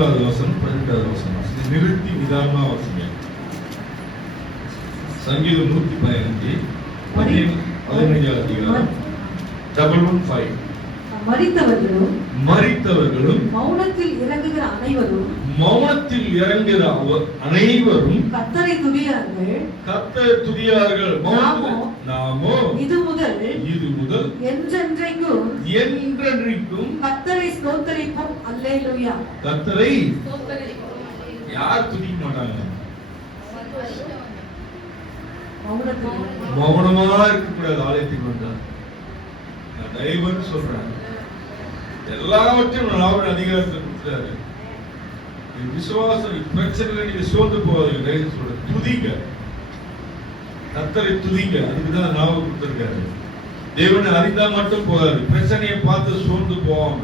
11வது வசனம் 12வது வசனம் நிறுத்தி நிதானமா வசங்க. சங்கீதம் 115 15வது அதிகாரம் 115. மரித்தவர்களும் மௌனத்தில் இறங்குகிற அனைவரும் கர்த்தரை துதியார்கள். நாமோ இது முதல் என்றென்றைக்கும் கர்த்தரை ஸ்தோத்தரிப்போம். அல்லேலூயா. கர்த்தரை யார் துதிக்க மாட்டாங்க? மௌனமா இருக்கக்கூடாது. ஆலயத்துக்கு வந்தா நான் டைவர்னு சொல்றேன். எல்லாவற்றையும் அவர் அதிகாரத்தை கொடுத்தாரு. விசுவாசம் பிரச்சனை நீங்க சோர்ந்து போவாதீங்க. சொல்ற துதிங்க, கர்த்தரை துதிங்க. அதுக்குதான் நாவ கொடுத்திருக்காரு. தேவனை அறிந்தா மட்டும் போதாது. பிரச்சனையை பார்த்து சோர்ந்து போவாம,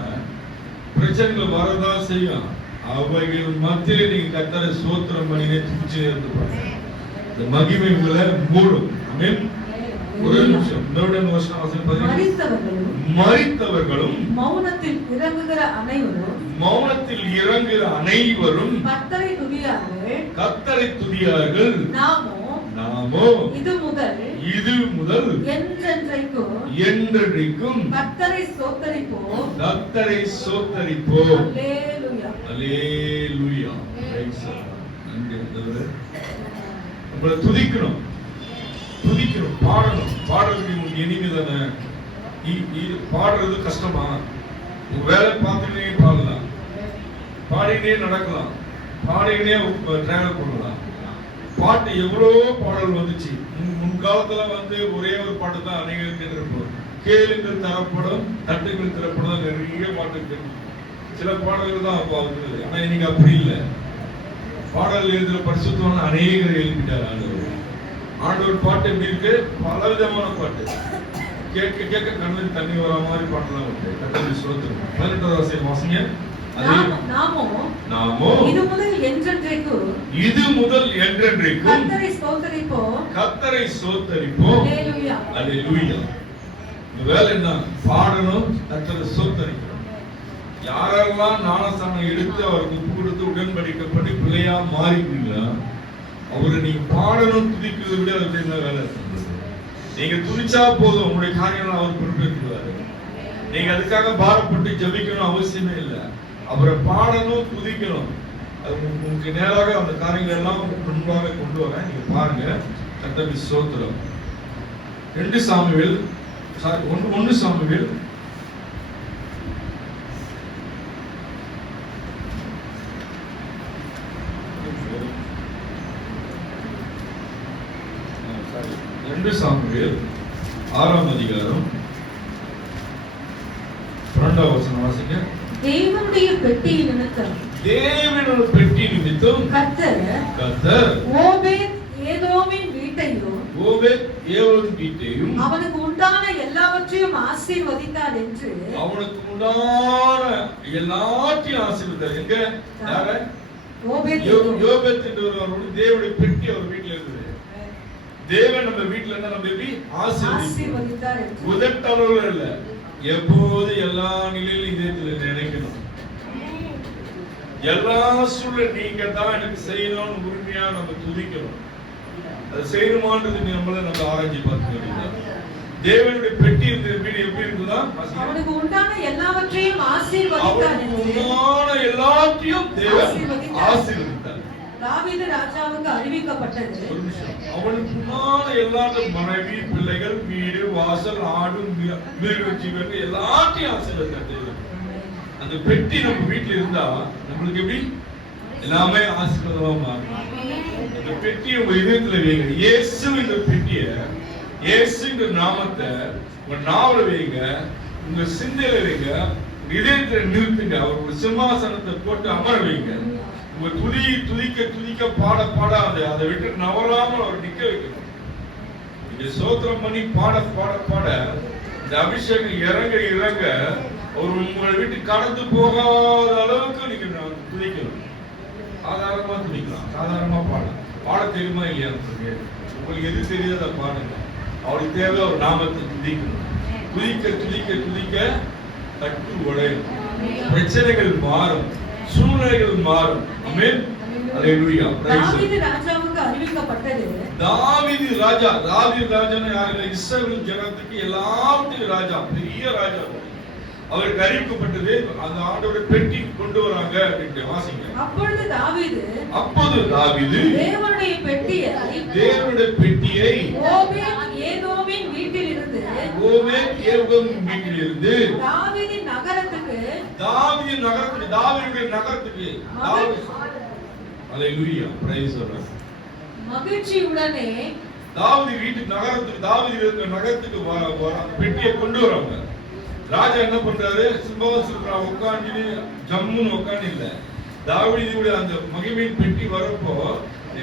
பிரச்சனைகள் வரதான் செய்யும். அவைகள் மத்தியில நீங்க கர்த்தரை சோத்திரம் பண்ணினே துதிச்சு இருந்து பாருங்க. இந்த மகிமை உங்களை மூடும். ஆமென். ஒரு நிமிஷம். மரித்தவர்களும் மௌனத்தில் இறங்குகிற அனைவரும் கர்த்தரை துதியார்கள். நாமோ இது முதல் என்றென்றைக்கும் கர்த்தரை ஸ்தோத்தரிப்போம். அல்லேலூயா. அல்லேலூயா. நம்மளை துதிக்கணும், பாடணும். பாடுறதுக்கு உங்களுக்கு இனிமே தானே. பாடுறது கஷ்டமா? வேலை பார்த்துக்கிட்டே பாடலாம், பாடினே நடக்கலாம், பாடினே டிராவல் பண்ணலாம். பாட்டு எவ்வளவோ பாடல் வந்துச்சு. முன்காலத்துல ஒரே ஒரு பாட்டு தான் அநேகம் கேட்டிருப்போம். கேளுங்கள் தரப்படும், தட்டுகள் திறப்படும். நிறைய பாட்டு கேட்டு சில பாடல்கள் தான் அப்போ இருந்தது. ஆனா இன்னைக்கு அப்படி இல்லை. பாடல் எழுதுற பரிசுத்தமான அநேகர் எழுதிட்டார் ஆண்டவர். பாட்டு எப்படி இருக்கு? பல விதமான பாட்டு. கேட்க கேட்க கண்ணில் தண்ணி வர மாதிரி பாட்டுலாம் உண்டு. கர்த்தரை ஸ்தோத்திரம். 18வது வசனம் வாசிங்க. நாமோ இது முதல் என்றென்றைக்கும் கர்த்தரை ஸ்தோத்தரிப்போம். அல்லேலூயா. வேலை என்ன? பாடணும், கர்த்தரை ஸ்தோத்தரிக்கணும். யாரெல்லாம் ஞானஸ்நானம் எடுத்து அவருக்கு ஒப்பு கொடுத்து உடன்படிக்கப்பட்டு பிள்ளையா மாறிக்கிறீங்களா, அவரை நீங்க பாடணும், துதிக்கிறதை விட அது என்ன வேலை? நீங்க துதிச்சா போதும், உங்களுடைய காரியங்கள் அவர் பொறுப்பேற்றுவாரு. நீங்க அதுக்காக பாரப்பட்டு ஜெபிக்கணும் அவசியமே இல்லை. அவரை பாடணும், துதிக்கணும். அது உங்களுக்கு நேராக அந்த காரியங்கள் எல்லாம் முன்பாக கொண்டு வர நீங்க பாருங்க. கர்த்தருக்கு ஸ்தோத்திரம். 1 சாமுவேல் 6ஆம் அதிகாரம் 2வது வசனம் வாசிங்க. தேவனுடைய பெட்டி நிமித்தம் கர்த்தர் ஓபேத் ஏதோமின் வீட்டையும் அவனுக்கு உண்டான எல்லாவற்றையும் ஆசீர்வதித்தார் என்று. அவனுக்கு உண்டான எல்லாத்தையும் ஆசீர்வதித்தார். எங்க? யார? யோபேத் என்றவருடைய தேவனுடைய பெட்டி அவர் வீட்டில் இருக்குது. தேவன் நம்ம வீட்டுல இருந்தா நம்ம எப்படி ஆசீர்வதித்தார்? உதட்டளவுல இல்ல, எப்போது எல்லா நிலையிலும் இதயத்துல நினைக்கணும். எல்லா சூழல் நீங்க தான் எனக்கு செய்யணும்னு உரிமையா நம்ம துதிக்கணும். அது செய்யணுமான்றது நம்ம ஆராய்ச்சி பார்க்க வேண்டியது. தேவனுடைய பெட்டி இருந்த வீடு எப்படி இருக்குதா? அவனுக்கு உண்டான எல்லாவற்றையும் ஆசீர்வதித்தார். தேவன் ஆசீர்வதித்தார். தாவீது ராஜாவுக்கு அறிவிக்கப்பட்டது. அவனுக்கு முன்னால எல்லாரும் மனைவி, பிள்ளைகள், வீடு, வாசல், ஆடு, மிருக ஜீவன் எல்லாத்தையும் ஆசீர்வதித்தார். அந்த பெட்டி நம்ம வீட்டுல இருந்தா நம்மளுக்கு எப்படி எல்லாமே ஆசீர்வாதமா மாறும். அந்த பெட்டியை உங்க இதயத்துல வைங்க. இயேசுங்கிற பெட்டிய, இயேசுங்கிற நாமத்தை உங்க நாவல வைங்க, உங்க சிந்தையில வைங்க, இதயத்துல நிறுத்துங்க. அவர் ஒரு சிம்மாசனத்தை போட்டு அமர வைங்க. உங்க துதிக்க பாட அதை விட்டு நவராமல் அவர் நிக்க வைக்கணும். நீங்க சோத்திரம் பண்ணி பாட இந்த அபிஷேகம் இறங்க அவர் உங்களை விட்டு கடந்து போகாத அளவுக்கு நீங்க துதிக்கணும். சாதாரணமா துதிக்கலாம், சாதாரணமா பாட தெரியுமா இல்லையா? உங்களுக்கு எது தெரியாத பாடுங்க. அவருக்கு தேவை ஒரு நாமத்தை துதிக்கணும். துதிக்க கட்டு உடையும், பிரச்சனைகள் மாறும், சூழ்நிலைகள் மாறும். ஆமென். அல்லேலூயா. தாவீது ராஜாவுக்கு அறிவிக்கப்பட்டது. தாவீது ராஜான்னு யாருங்க? இஸ்ரவேல் ஜனத்துக்கு எல்லாத்துக்கும் ராஜா, பெரிய ராஜா. அவருக்கு அறிவிக்கப்பட்டது அந்த ஆண்டவருடைய பெட்டி கொண்டு வராங்க அப்படின்ட்டு வாசிங்க. அப்பொழுது தாவீது தேவனுடைய பெட்டியை ஓபேத் ஏதோமின் வீட்டிலிருந்து தாவீதின் நகரத்துக்கு அல்லேலூயா. Praise the Lord. மகிழ்ச்சியுடனே தாவீது வீட்டு நகரத்துக்கு பெட்டியை கொண்டு வராங்க. ராஜா என்ன பண்றாரு? சிம்மாசனத்துல உட்கார்ந்து ஜம்முன்னு உட்கார்ந்து இல்ல, தாவீதுடைய அந்த மகிமையின் பெட்டி வரப்போ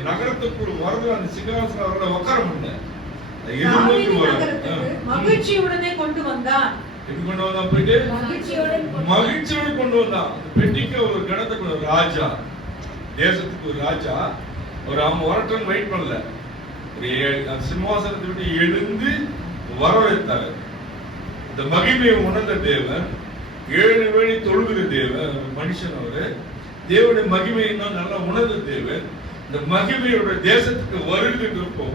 நகரத்துக்குள் வரது அந்த சிங்காசனம் அவரோட உட்கார முடியல, எதிர்நோக்கி வர மகிழ்ச்சியுடனே கொண்டு வந்தான். எப்படி கொண்டு வந்தான்? போயிட்டு மகிழ்ச்சியோட கொண்டு வந்தான். அந்த பெட்டிக்கு ஒரு கணத்துக்கு ஒரு ராஜா, தேசத்துக்கு ஒரு ராஜா, ஒரு வரட்டன் வெயிட் பண்ணல, ஒரு சிம்மாசனத்தை விட்டு எழுந்து வரவேற்றாரு. இந்த மகிமையை உணர்ந்த தேவன், 7 வேளை தொழுகிற தேவன் மனுஷன். அவரு தேவனுடைய மகிமையை நல்லா உணர்ந்த தேவன் இந்த மகிமையோட தேசத்துக்கு வருகின்றப்போ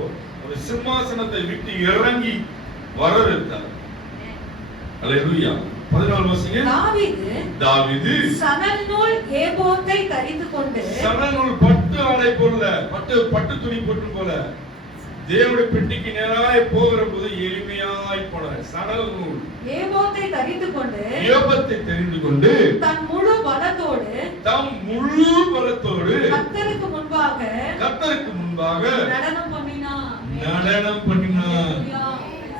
ஒரு சிம்மாசனத்தை விட்டு இறங்கி வரவேற்றார். அல்லேலூயா. 14 வாசிங்க. தாவீது சணல் நூல் ஏபோத்தை தரித்துக் கொண்டு, சணல் நூல் பட்டு ஆடை போல, பட்டு துணி போட்டு போல தேவனுடைய பெட்டிக்கு நேராய் போகிற போது எளிமையாய் போனார். சணல் நூல் ஏபோத்தை தெரிந்து கொண்டு தம் முழு பலத்தோடு கர்த்தருக்கு முன்பாக நடனம் பண்ணினார்.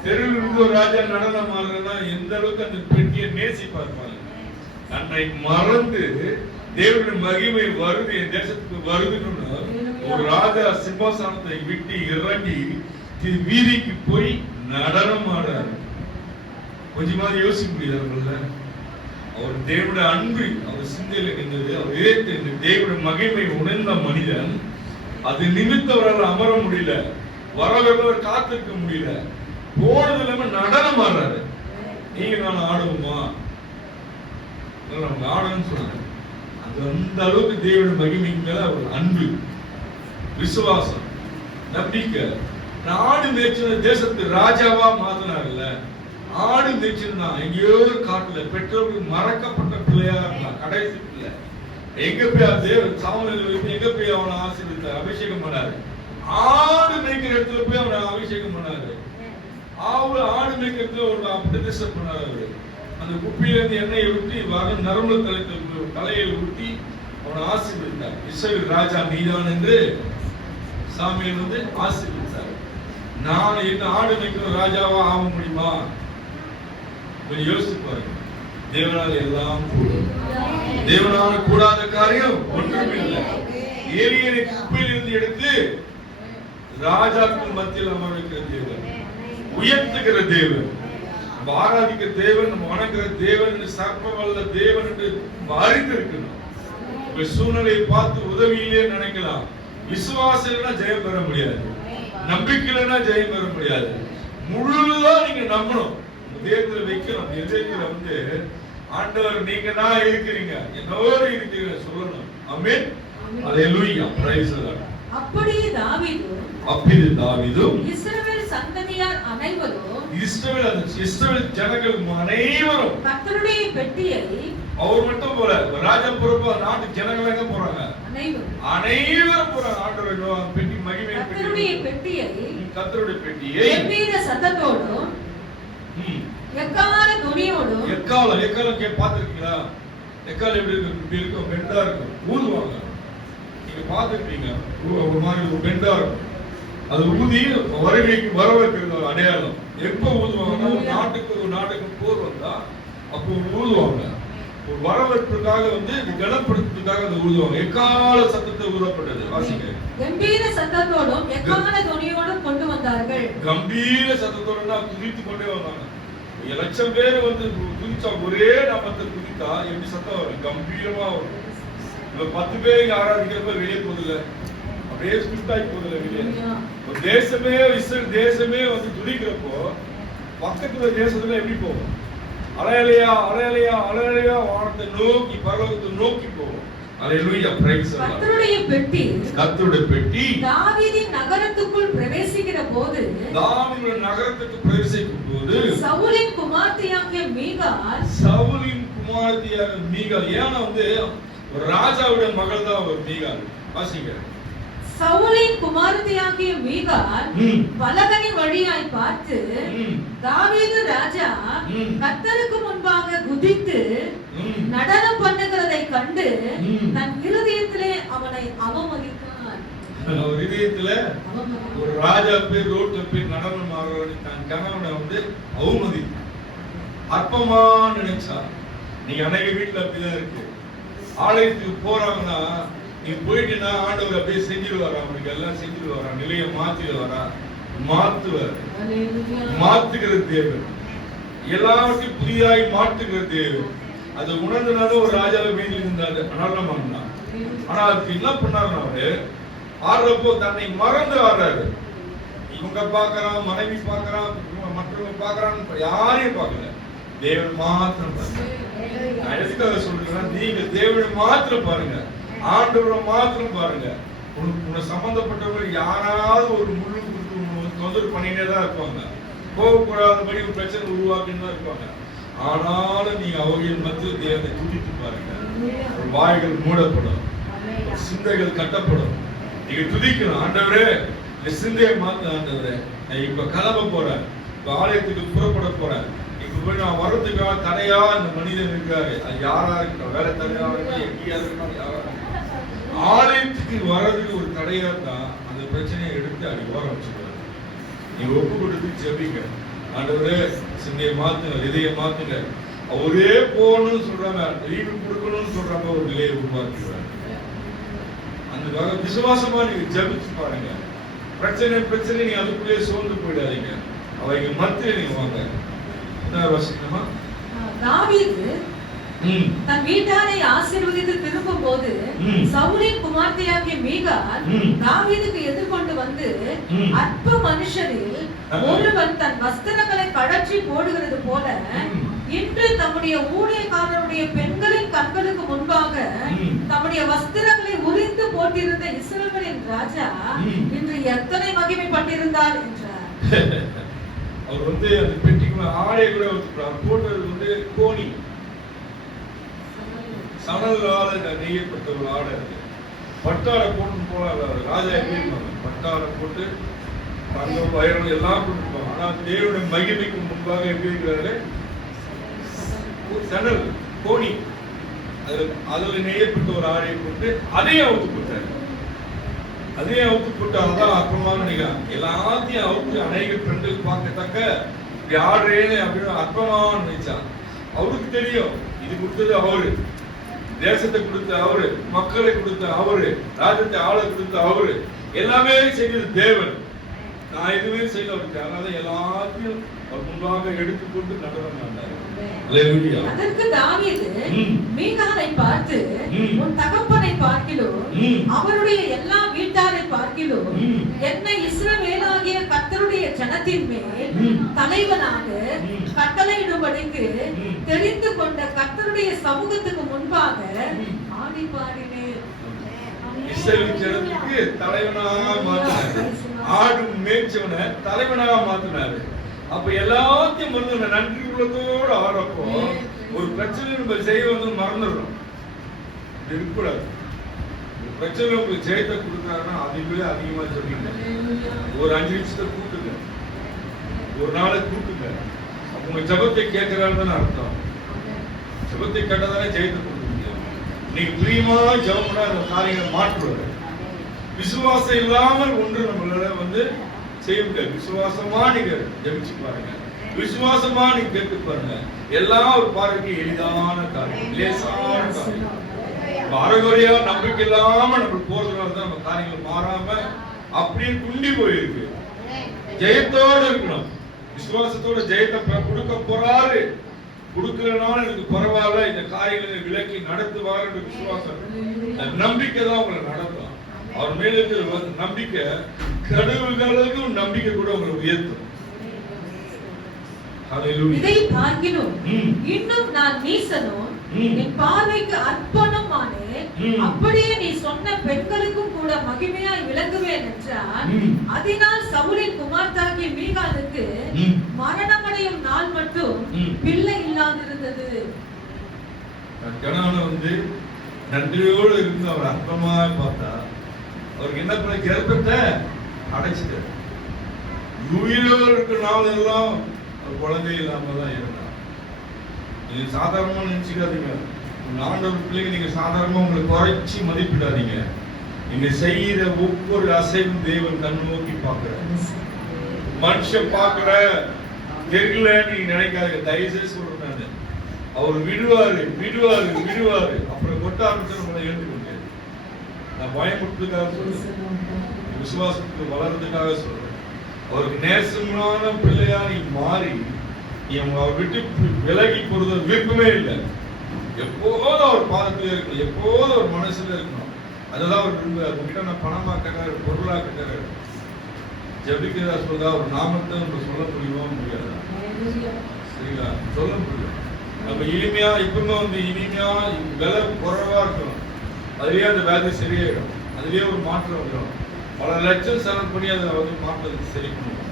தெருவில் இருந்து ஒரு ராஜா நடனம் ஆடுறதுனா எந்த அளவுக்கு அந்த பெட்டியை நேசிப்பார். தன்னை மறந்து தேவனுடைய மகிமை வருது, என் தேசத்துக்கு வருதுன்னு ஒரு ராஜா சிம்மாசனத்தை விட்டு இறங்கி வீதிக்கு போய் நடனம் ஆடுறாரு. கொஞ்சமாவது யோசிக்க முடியாது. அவர் தேவனுடைய அன்பு அவர் சிந்தையில இருந்தது. அவர் ஏற்று தேவனுடைய மகிமை உணர்ந்த மனிதன் அது நிமித்தவரால் அமர முடியல, வரவர் காத்திருக்க முடியல, போனது இல்லாம நடனம் ஆடுறாரு. நீங்க நான் ஆடுவோமா? ஆடணும்னு சொன்னாரு. அந்த அளவுக்கு தேவனுடைய மகிமைக்கு மேல அவர் அன்பு, விசுவாசம், நம்பிக்கை. ஆடு மேய்ச்சல் தேசத்துக்கு ராஜாவா மாத்தினார்ல. ஆடு மேய்ச்சல் தான் எங்கேயோ ஒரு காட்டுல பெற்றோர்கள் மறக்கப்பட்ட பிள்ளையா இருந்தா, கடைசி பிள்ளை. எங்க போய் தேவன் சாமுவேல் எங்க போய் அவனை ஆசீர்வதித்தார், அபிஷேகம் பண்ணாரு. ஆடு மேய்க்கிற இடத்துல போய் அவனை அபிஷேகம் பண்ணாரு. ஆடு மேய்க்கிற இடத்துல ஒரு பிரதிஷ்டை பண்ணாரு. அவரு அந்த குப்பியில இருந்து எண்ணெயை ஊற்றி வரும் நரம்பு தலையை ஊற்றி அவனை ஆசீர்வதித்தார். இஸ்ரவேல் ராஜா நீதான் என்று சாமுவேல் ஆசீர்வதித்தார். நான் என்ன ஆடு மேய்க்கிற ராஜாவா ஆக முடியுமா? கொஞ்சம் யோசிச்சு பாருங்க. தேவனால் எல்லாம் கூடும். தேவனால கூடாத காரியம் ஒன்றுமில்லை. ஏலியனை குப்பையில் இருந்து எடுத்து ராஜாக்கள் மத்தியில் அமர வைக்கிற தேவன், உயர்த்துகிற தேவன், ஆராதிக்கிற தேவன், வணங்குகிற தேவன், சர்வ வல்ல தேவன் என்று அறிந்திருக்கணும். சூழ்நிலையை பார்த்து உதவியிலே நினைக்கலாம். விசுவாசம்னா ஜெயம் பெற முடியாது, நம்பிக்கையிலனா ஜெயம் பெற முடியாது. முழுதா நீங்க நம்பணும், இதயத்துல வைக்கணும். இதயத்துல ஆண்டவர் நீங்க தான் இருக்கிறீங்க, என்னோடு இருக்கிறீங்க சொல்லணும். ஆமென். அல்லேலூயா. Praise the lord. அப்படியே தாவீதும் இஸ்ரவேல் சந்ததியார் அனைவரும், இஸ்ரவேல் ஜனங்கள் அனைவரும் கர்த்தருடைய பெட்டியை, அவர் மட்டும் போல ராஜா பொறுப்பா நாட்டு ஜனங்கள் எங்க போறாங்க? அனைவரும் போறாங்க. ஆண்டவர் பெட்டி மகிமை கர்த்தருடைய பெட்டியை கம்பீர சத்தத்தோடும் எக்கால துணியோடும், எக்காலம் பாத்துருக்கீங்களா? எக்காலம் எப்படி இருக்கும்? பெண்டா இருக்கும், ஊதுவாங்க. நீங்க பாத்துருக்கீங்க, ஒரு மாதிரி ஒரு பெண்டா இருக்கும். அது ஊதி வருகைக்கு வரவேற்கிறது அடையாளம். எப்ப ஊதுவாங்கன்னா நாட்டுக்கு போர் வந்தா அப்போ ஊதுவாங்க. ஒரு வரவேற்புக்காக கனப்படுத்துறதுக்காக அதை ஊதுவாங்க. எக்கால சத்தத்தை ஊதப்பட்டது. வாசிங்க. கம்பீர சத்தத்தோடும் எக்கால துணியோடும் கொண்டு வந்தார்கள். கம்பீர சத்தத்தோட துதித்து கொண்டே வந்தாங்க. லட்சம் பேர் துதிச்சா, ஒரே நாமத்தை துதித்தா எப்படி சத்தம் வரும்? கம்பீரமா வரும். 10 பேர் ஆராதிக்கிறப்ப வெளியே போதில்ல, அப்படியே சுத்தாய் போதில்ல வெளியே. ஒரு தேசமே, இஸ்ரேல் தேசமே துதிக்கிறப்போ பக்கத்துல தேசத்துல எப்படி போகும்? அலையலையா அலையலையா அலையலையா வானத்தை நோக்கி, பரலோகத்தை நோக்கி போகும். அல்லேலூயா, பிரைஸ் தி லார்ட். கர்த்தருடைய பெட்டி தாவீதின் நகரத்துக்குள் பிரவேசிக்கிற போது தாவீதின் நகரத்துக்கு பிரவேசிக்கும் போது சவுலின் குமாரத்தியாகிய மீகாள் ஏன்னா ஒரு ராஜாவுடைய மகள் தான் ஒரு மீகாள். வாசிங்க. சவுலின் குமாரத்தியாகிய மீகாள் பலகனி வழியாய் பார்த்து தாவீது ராஜா கர்த்தருக்கு முன்பாக குதித்து நடனம் பண்ணுகிறதை கண்டு தன் இருதயத்திலே அவனை அவமதித்தார். ஒரு இதயத்துல ஒரு ராஜா போய் ரோட்ல போய் நடனம் ஆடுறவன் தன் கணவனை அவமதித்தான். அற்பமா நினைச்சா. நீங்க அன்னைக்கு வீட்டுல அப்படிதான் இருக்கு. ஆலயத்துக்கு போறாங்கன்னா நீ போயிட்டுனா ஆண்டவர் அப்படியே செஞ்சிருவாரா, அவனுக்கு எல்லாம் செஞ்சிருவாரா, நிலையை மாத்திடுவாரா, மாத்துவார். மாத்துகிற தேவன், எல்லாவற்றையும் புதிதாய் மாற்றுகிற தேவன். அது உணர்ந்தனால ஒரு ராஜாவை வீட்டில் இருந்தாரு, நடனம் ஆடினார். ஆனா அதுக்கு என்ன பண்ணாரு, அவரு ஆடுறப்போ தன்னை மறந்து ஆடுறாரு. இவங்க பாக்குறான், மனைவி பாக்குறான், மற்றவங்க பாக்குறான்னு யாரையும் பார்க்கல, தேவன் மாத்திரம் பாருங்க. நான் எதுக்காக சொல்றேன்னா, நீங்க தேவனை மாத்திரம் பாருங்க, ஆண்டவரை மாத்திரம் பாருங்க. உன்னை சம்பந்தப்பட்டவங்க யாராவது ஒரு முள்ளு கொடுத்து தொந்தரவு பண்ணிட்டே தான் இருப்பாங்க, போகக்கூடாதபடி ஒரு பிரச்சனை உருவாக்கின்னு தான் இருப்பாங்க. ஆனாலும் நீங்க அவர்கள் மத்தியில் தேவனை துதித்து பாருங்க, வாய்கள் மூடப்படும், சிந்தைகள் கட்டப்படும். நீங்க துதிக்கணும், ஆண்டவரே இந்த சிந்தையை மாத்த, ஆண்டவரே நான் இப்ப கிளம்ப போறேன், இப்ப ஆலயத்துக்கு புறப்பட போறேன், இப்ப போய் நான் வர்றதுக்காக தடையா இந்த மனிதன் இருக்காரு, அது யாரா இருக்கா, வேலை தடையா இருக்கா, எங்கேயா இருக்கா, யாரா ஆலயத்துக்கு வர்றதுக்கு ஒரு தடையா இருந்தா அந்த பிரச்சனையை எடுத்து அடி ஓரம் வச்சுக்கிறாரு. நீங்க ஒப்பு கொடுத்து ஜெபிங்க, ஆண்டவரே சிந்தையை மாத்துங்க, இதய மாத்துங்க. அவரே போகணும்னு சொல்றாங்க, லீவு கொடுக்கணும்னு சொல்றாங்க, ஒரு நிலையை உருவாக்குறாங்க. அதுக்காக விசுவாசமா நீங்க ஜெபிச்சு பாருங்க. பிரச்சனை நீங்க அதுக்குள்ளே சோர்ந்து போயிடாதீங்க, அவைங்க மத்தியில நீங்க வாங்க. என்ன வசனமா? தாவீது தன் வீட்டாரை ஆசீர்வதித்து திரும்பும் போது சவுலின் குமாரத்தியாகிய மீகாள் தாவீதுக்கு எதிர்கொண்டு வந்து, அற்ப மனுஷரில் ஒருவன் தன் வஸ்திரங்களை கழற்றி போடுகிறது போல இன்று தம்முடைய ஊழியக்காரருடைய பெண்களின் கண்களுக்கு முன்பாக தம்முடைய வஸ்திரங்களை உரிந்து போட்டிருந்த இஸ்ரவேலின் ராஜா இன்று எத்தனை மகிமைப்பட்டிருந்தார் என்றார். அவர் அந்த பெட்டிக்குள்ள ஆடை கூட போட்டது கோணி, சணலால நெய்யப்பட்ட ஒரு ஆடை. பட்டாடை போட்டு போல ராஜா எப்படி இருப்பாங்க, பட்டாடை போட்டு தங்கம் வயரம் எல்லாம் போட்டுருப்பாங்க. ஆனா தேவனுடைய மகிமைக்கு முன்பாக எப்படி இருக்கிறாரு, சணல் கோணி, அதுல நெய்யப்பட்ட ஒரு ஆடையை போட்டு அதையும் அவுத்து போட்டாரு. அதையும் அவுத்து போட்டு அதான் அற்பமாக நினைக்கிறான். எல்லாத்தையும் அவுத்து அநேக பெண்கள் பார்க்கத்தக்க இப்படி ஆடுறேன்னு அப்படின்னு அற்பமாக நினைச்சான். அவருக்கு தெரியும் இது கொடுத்தது அவரு, தேசத்தை கொடுத்த அவரு, மக்களை கொடுத்த அவரு, ராஜ்யத்தை ஆள கொடுத்த அவரு, எல்லாமே செய்தது தேவன். நான் எதுவுமே செய்யல அவருக்கு. அதனால எல்லாத்தையும் முன்பாக எடுத்துக்கொண்டு நடனம் ஆண்டார். அதற்கு தாவீது மீகாளை பார்த்து, உன் தகப்பனை பார்க்கிலும் அவருடைய எல்லா வீட்டாரை பார்க்கிலும் என்னை இஸ்ரவேலாகிய கர்த்தருடைய ஜனத்தின் மேல் தலைவனாக கட்டளையிடும்படிக்கு தெரிந்து கொண்ட கர்த்தருடைய சமூகத்துக்கு முன்பாக ஆடி பாடினேன். இஸ்ரவேல் ஜனத்துக்கு தலைவனாக மாத்தினாரு, ஆடு மேய்ச்சவனை தலைவனாக மாத்தினாரு. அப்ப எல்லாத்தையும் மறந்து நன்றி உள்ளத்தோடு ஆடுறப்போ ஒரு பிரச்சனை நம்ம செய்ய மறந்துடுறோம். இருக்கக்கூடாது. பிரச்சனை உங்களுக்கு ஜெயத்தை கொடுக்குறாங்கன்னா அதுவே அதிகமா சொல்லிங்க. ஒரு 5 நிமிஷத்தை கூட்டுங்க, ஒரு நாளை கூட்டுங்க. அப்ப உங்க ஜபத்தை கேட்கிறான்னு அர்த்தம். ஜபத்தை கேட்டதானே ஜெயத்தை கொடுக்க முடியும். நீங்க பிரியமா ஜபம் பண்ணா அந்த காரியங்களை மாற்றுவாரு. விசுவாசம் இல்லாமல் ஒன்று நம்மளால செய்ய முடியாது. விசுவாசமா நீங்க ஜெபிச்சு பாருங்க, விசுவாசமா நீங்க கேட்டு பாருங்க. எல்லாம் ஒரு பார்வைக்கு எளிதான காரியம், லேசான காரியம். அறகுறையா நம்பிக்கை இல்லாம நம்ம போறதுனால தான் நம்ம காரியங்கள் மாறாம அப்படியே குண்டி போயிருக்கு. ஜெயத்தோடு இருக்கணும், விசுவாசத்தோட ஜெயத்தை கொடுக்க போறாரு. கொடுக்கலனாலும் எனக்கு பரவாயில்ல, இந்த காரியங்களை விலக்கி நடத்துவார் என்ற விசுவாசம், நம்பிக்கை தான் உங்களை நடத்தும். அவர் மேல இருக்கிற நம்பிக்கை கடவுள்களுக்கும் நம்பிக்கை கூட உங்களை உயர்த்தும். இதை பார்க்கிலும் இன்னும் நான் நீசனும் என் பார்வைக்கு அர்ப்பணமானேன், அப்படியே நீ சொன்ன பெண்களுக்கும் கூட மகிமையாய் விளங்குவேன் என்றார். அதனால் சவுலின் குமார்த்தாகிய மீகாலுக்கு மரணமடையும் நாள் மட்டும் பிள்ளை இல்லாதிருந்தது. கணவனை வந்து நன்றியோடு இருந்து அவர் அர்ப்பமா பார்த்தா அவருக்கு என்ன பண்ண கர்ப்பத்தை அடைச்சிட்டார். உயிரோடு இருக்கிற நாள் எல்லாம் அவர் குழந்தை இல்லாம தான் இருந்தார். நீங்க சாதாரணமா நினைச்சுக்காதீங்க. ஆண்டவர் பிள்ளைங்க நீங்க சாதாரணமா உங்களை குறைச்சி மதிப்பிடாதீங்க. நீங்க செய்யற ஒவ்வொரு அசைவும் தேவன் கண் நோக்கி பார்க்கிறார். மனுஷன் பார்க்கிற தெரியல நீங்க நினைக்காதீங்க. தயவுசெய்து சொல்றேன் நானு, அவர் விடுவாரு விடுவாரு விடுவாரு. அப்புறம் கொட்ட ஆரம்பிச்சு உங்களை எழுந்துக்கொண்டு நான் பயமுட்டுக்காக சொல்றேன், விசுவாசத்துக்கு வளர்றதுக்காக சொல்றேன். அவருக்கு நேசமான பிள்ளையா நீ மாறி நீ அவர் விட்டு விலகி போறது விருப்பமே இல்லை. எப்போதும் அவர் பாதத்துல இருக்கணும், எப்போதும் அவர் மனசுல இருக்கணும். அதுதான் அவர் விரும்புகிறார். உங்ககிட்ட நான் பணமா கேட்கிறாரு, பொருளா கேட்கிறாரு. ஜபிக்கிறதா சொல்றா ஒரு நாமத்தை நம்ம சொல்ல முடியுமா முடியாதா? சரிங்களா? சொல்ல முடியும். நம்ம எளிமையா இப்பவுமே வந்து இனிமையா விலை குறைவா இருக்கணும். அதுலயே அந்த வேலை சரியாயிடும். அதுலயே ஒரு மாற்றம் வந்துடும். பல லட்சம் செலவு பண்ணி அதை வந்து மாற்றத்துக்கு சரி பண்ணுவோம்.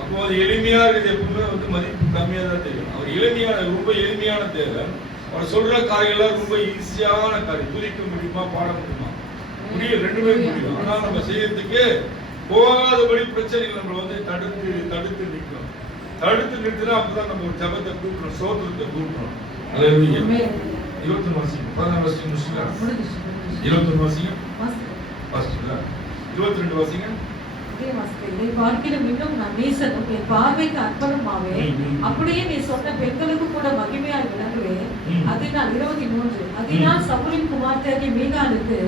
அப்போ அது எளிமையா இருக்குது. எப்பவுமே வந்து மதிப்பு கம்மியா தான் தெரியும். அவர் எளிமையான ரொம்ப எளிமையான தேவை. அவர் சொல்ற காரியெல்லாம் ரொம்ப ஈஸியான காரியம். துதிக்க முடியுமா, பாட முடியுமா? முடியும், ரெண்டுமே முடியும். ஆனா நம்ம செய்யறதுக்கு போகாதபடி பிரச்சனைகள் நம்ம வந்து தடுத்து நிற்கணும். தடுத்து நிறுத்தினா அப்பதான் நம்ம ஒரு ஜபத்தை கூப்பிடணும், சோத்திரத்தை கூப்பிடணும். 21 வாசிங்க, 14 வருஷம் முடிச்சுங்களா? 21 வாசிங்க, 22 வாசிங்க. பார்க்கிலும் இன்னும் நான் நேசனும் என் பார்வைக்கு அர்ப்பணமாவே, அப்படியே நீ சொன்ன பெண்களுக்கு கூட மகிமையாய் விளங்குவேன். அதனால் 23 அதனால் சவுலின் குமார்த்தாகிய மீகாலுக்கு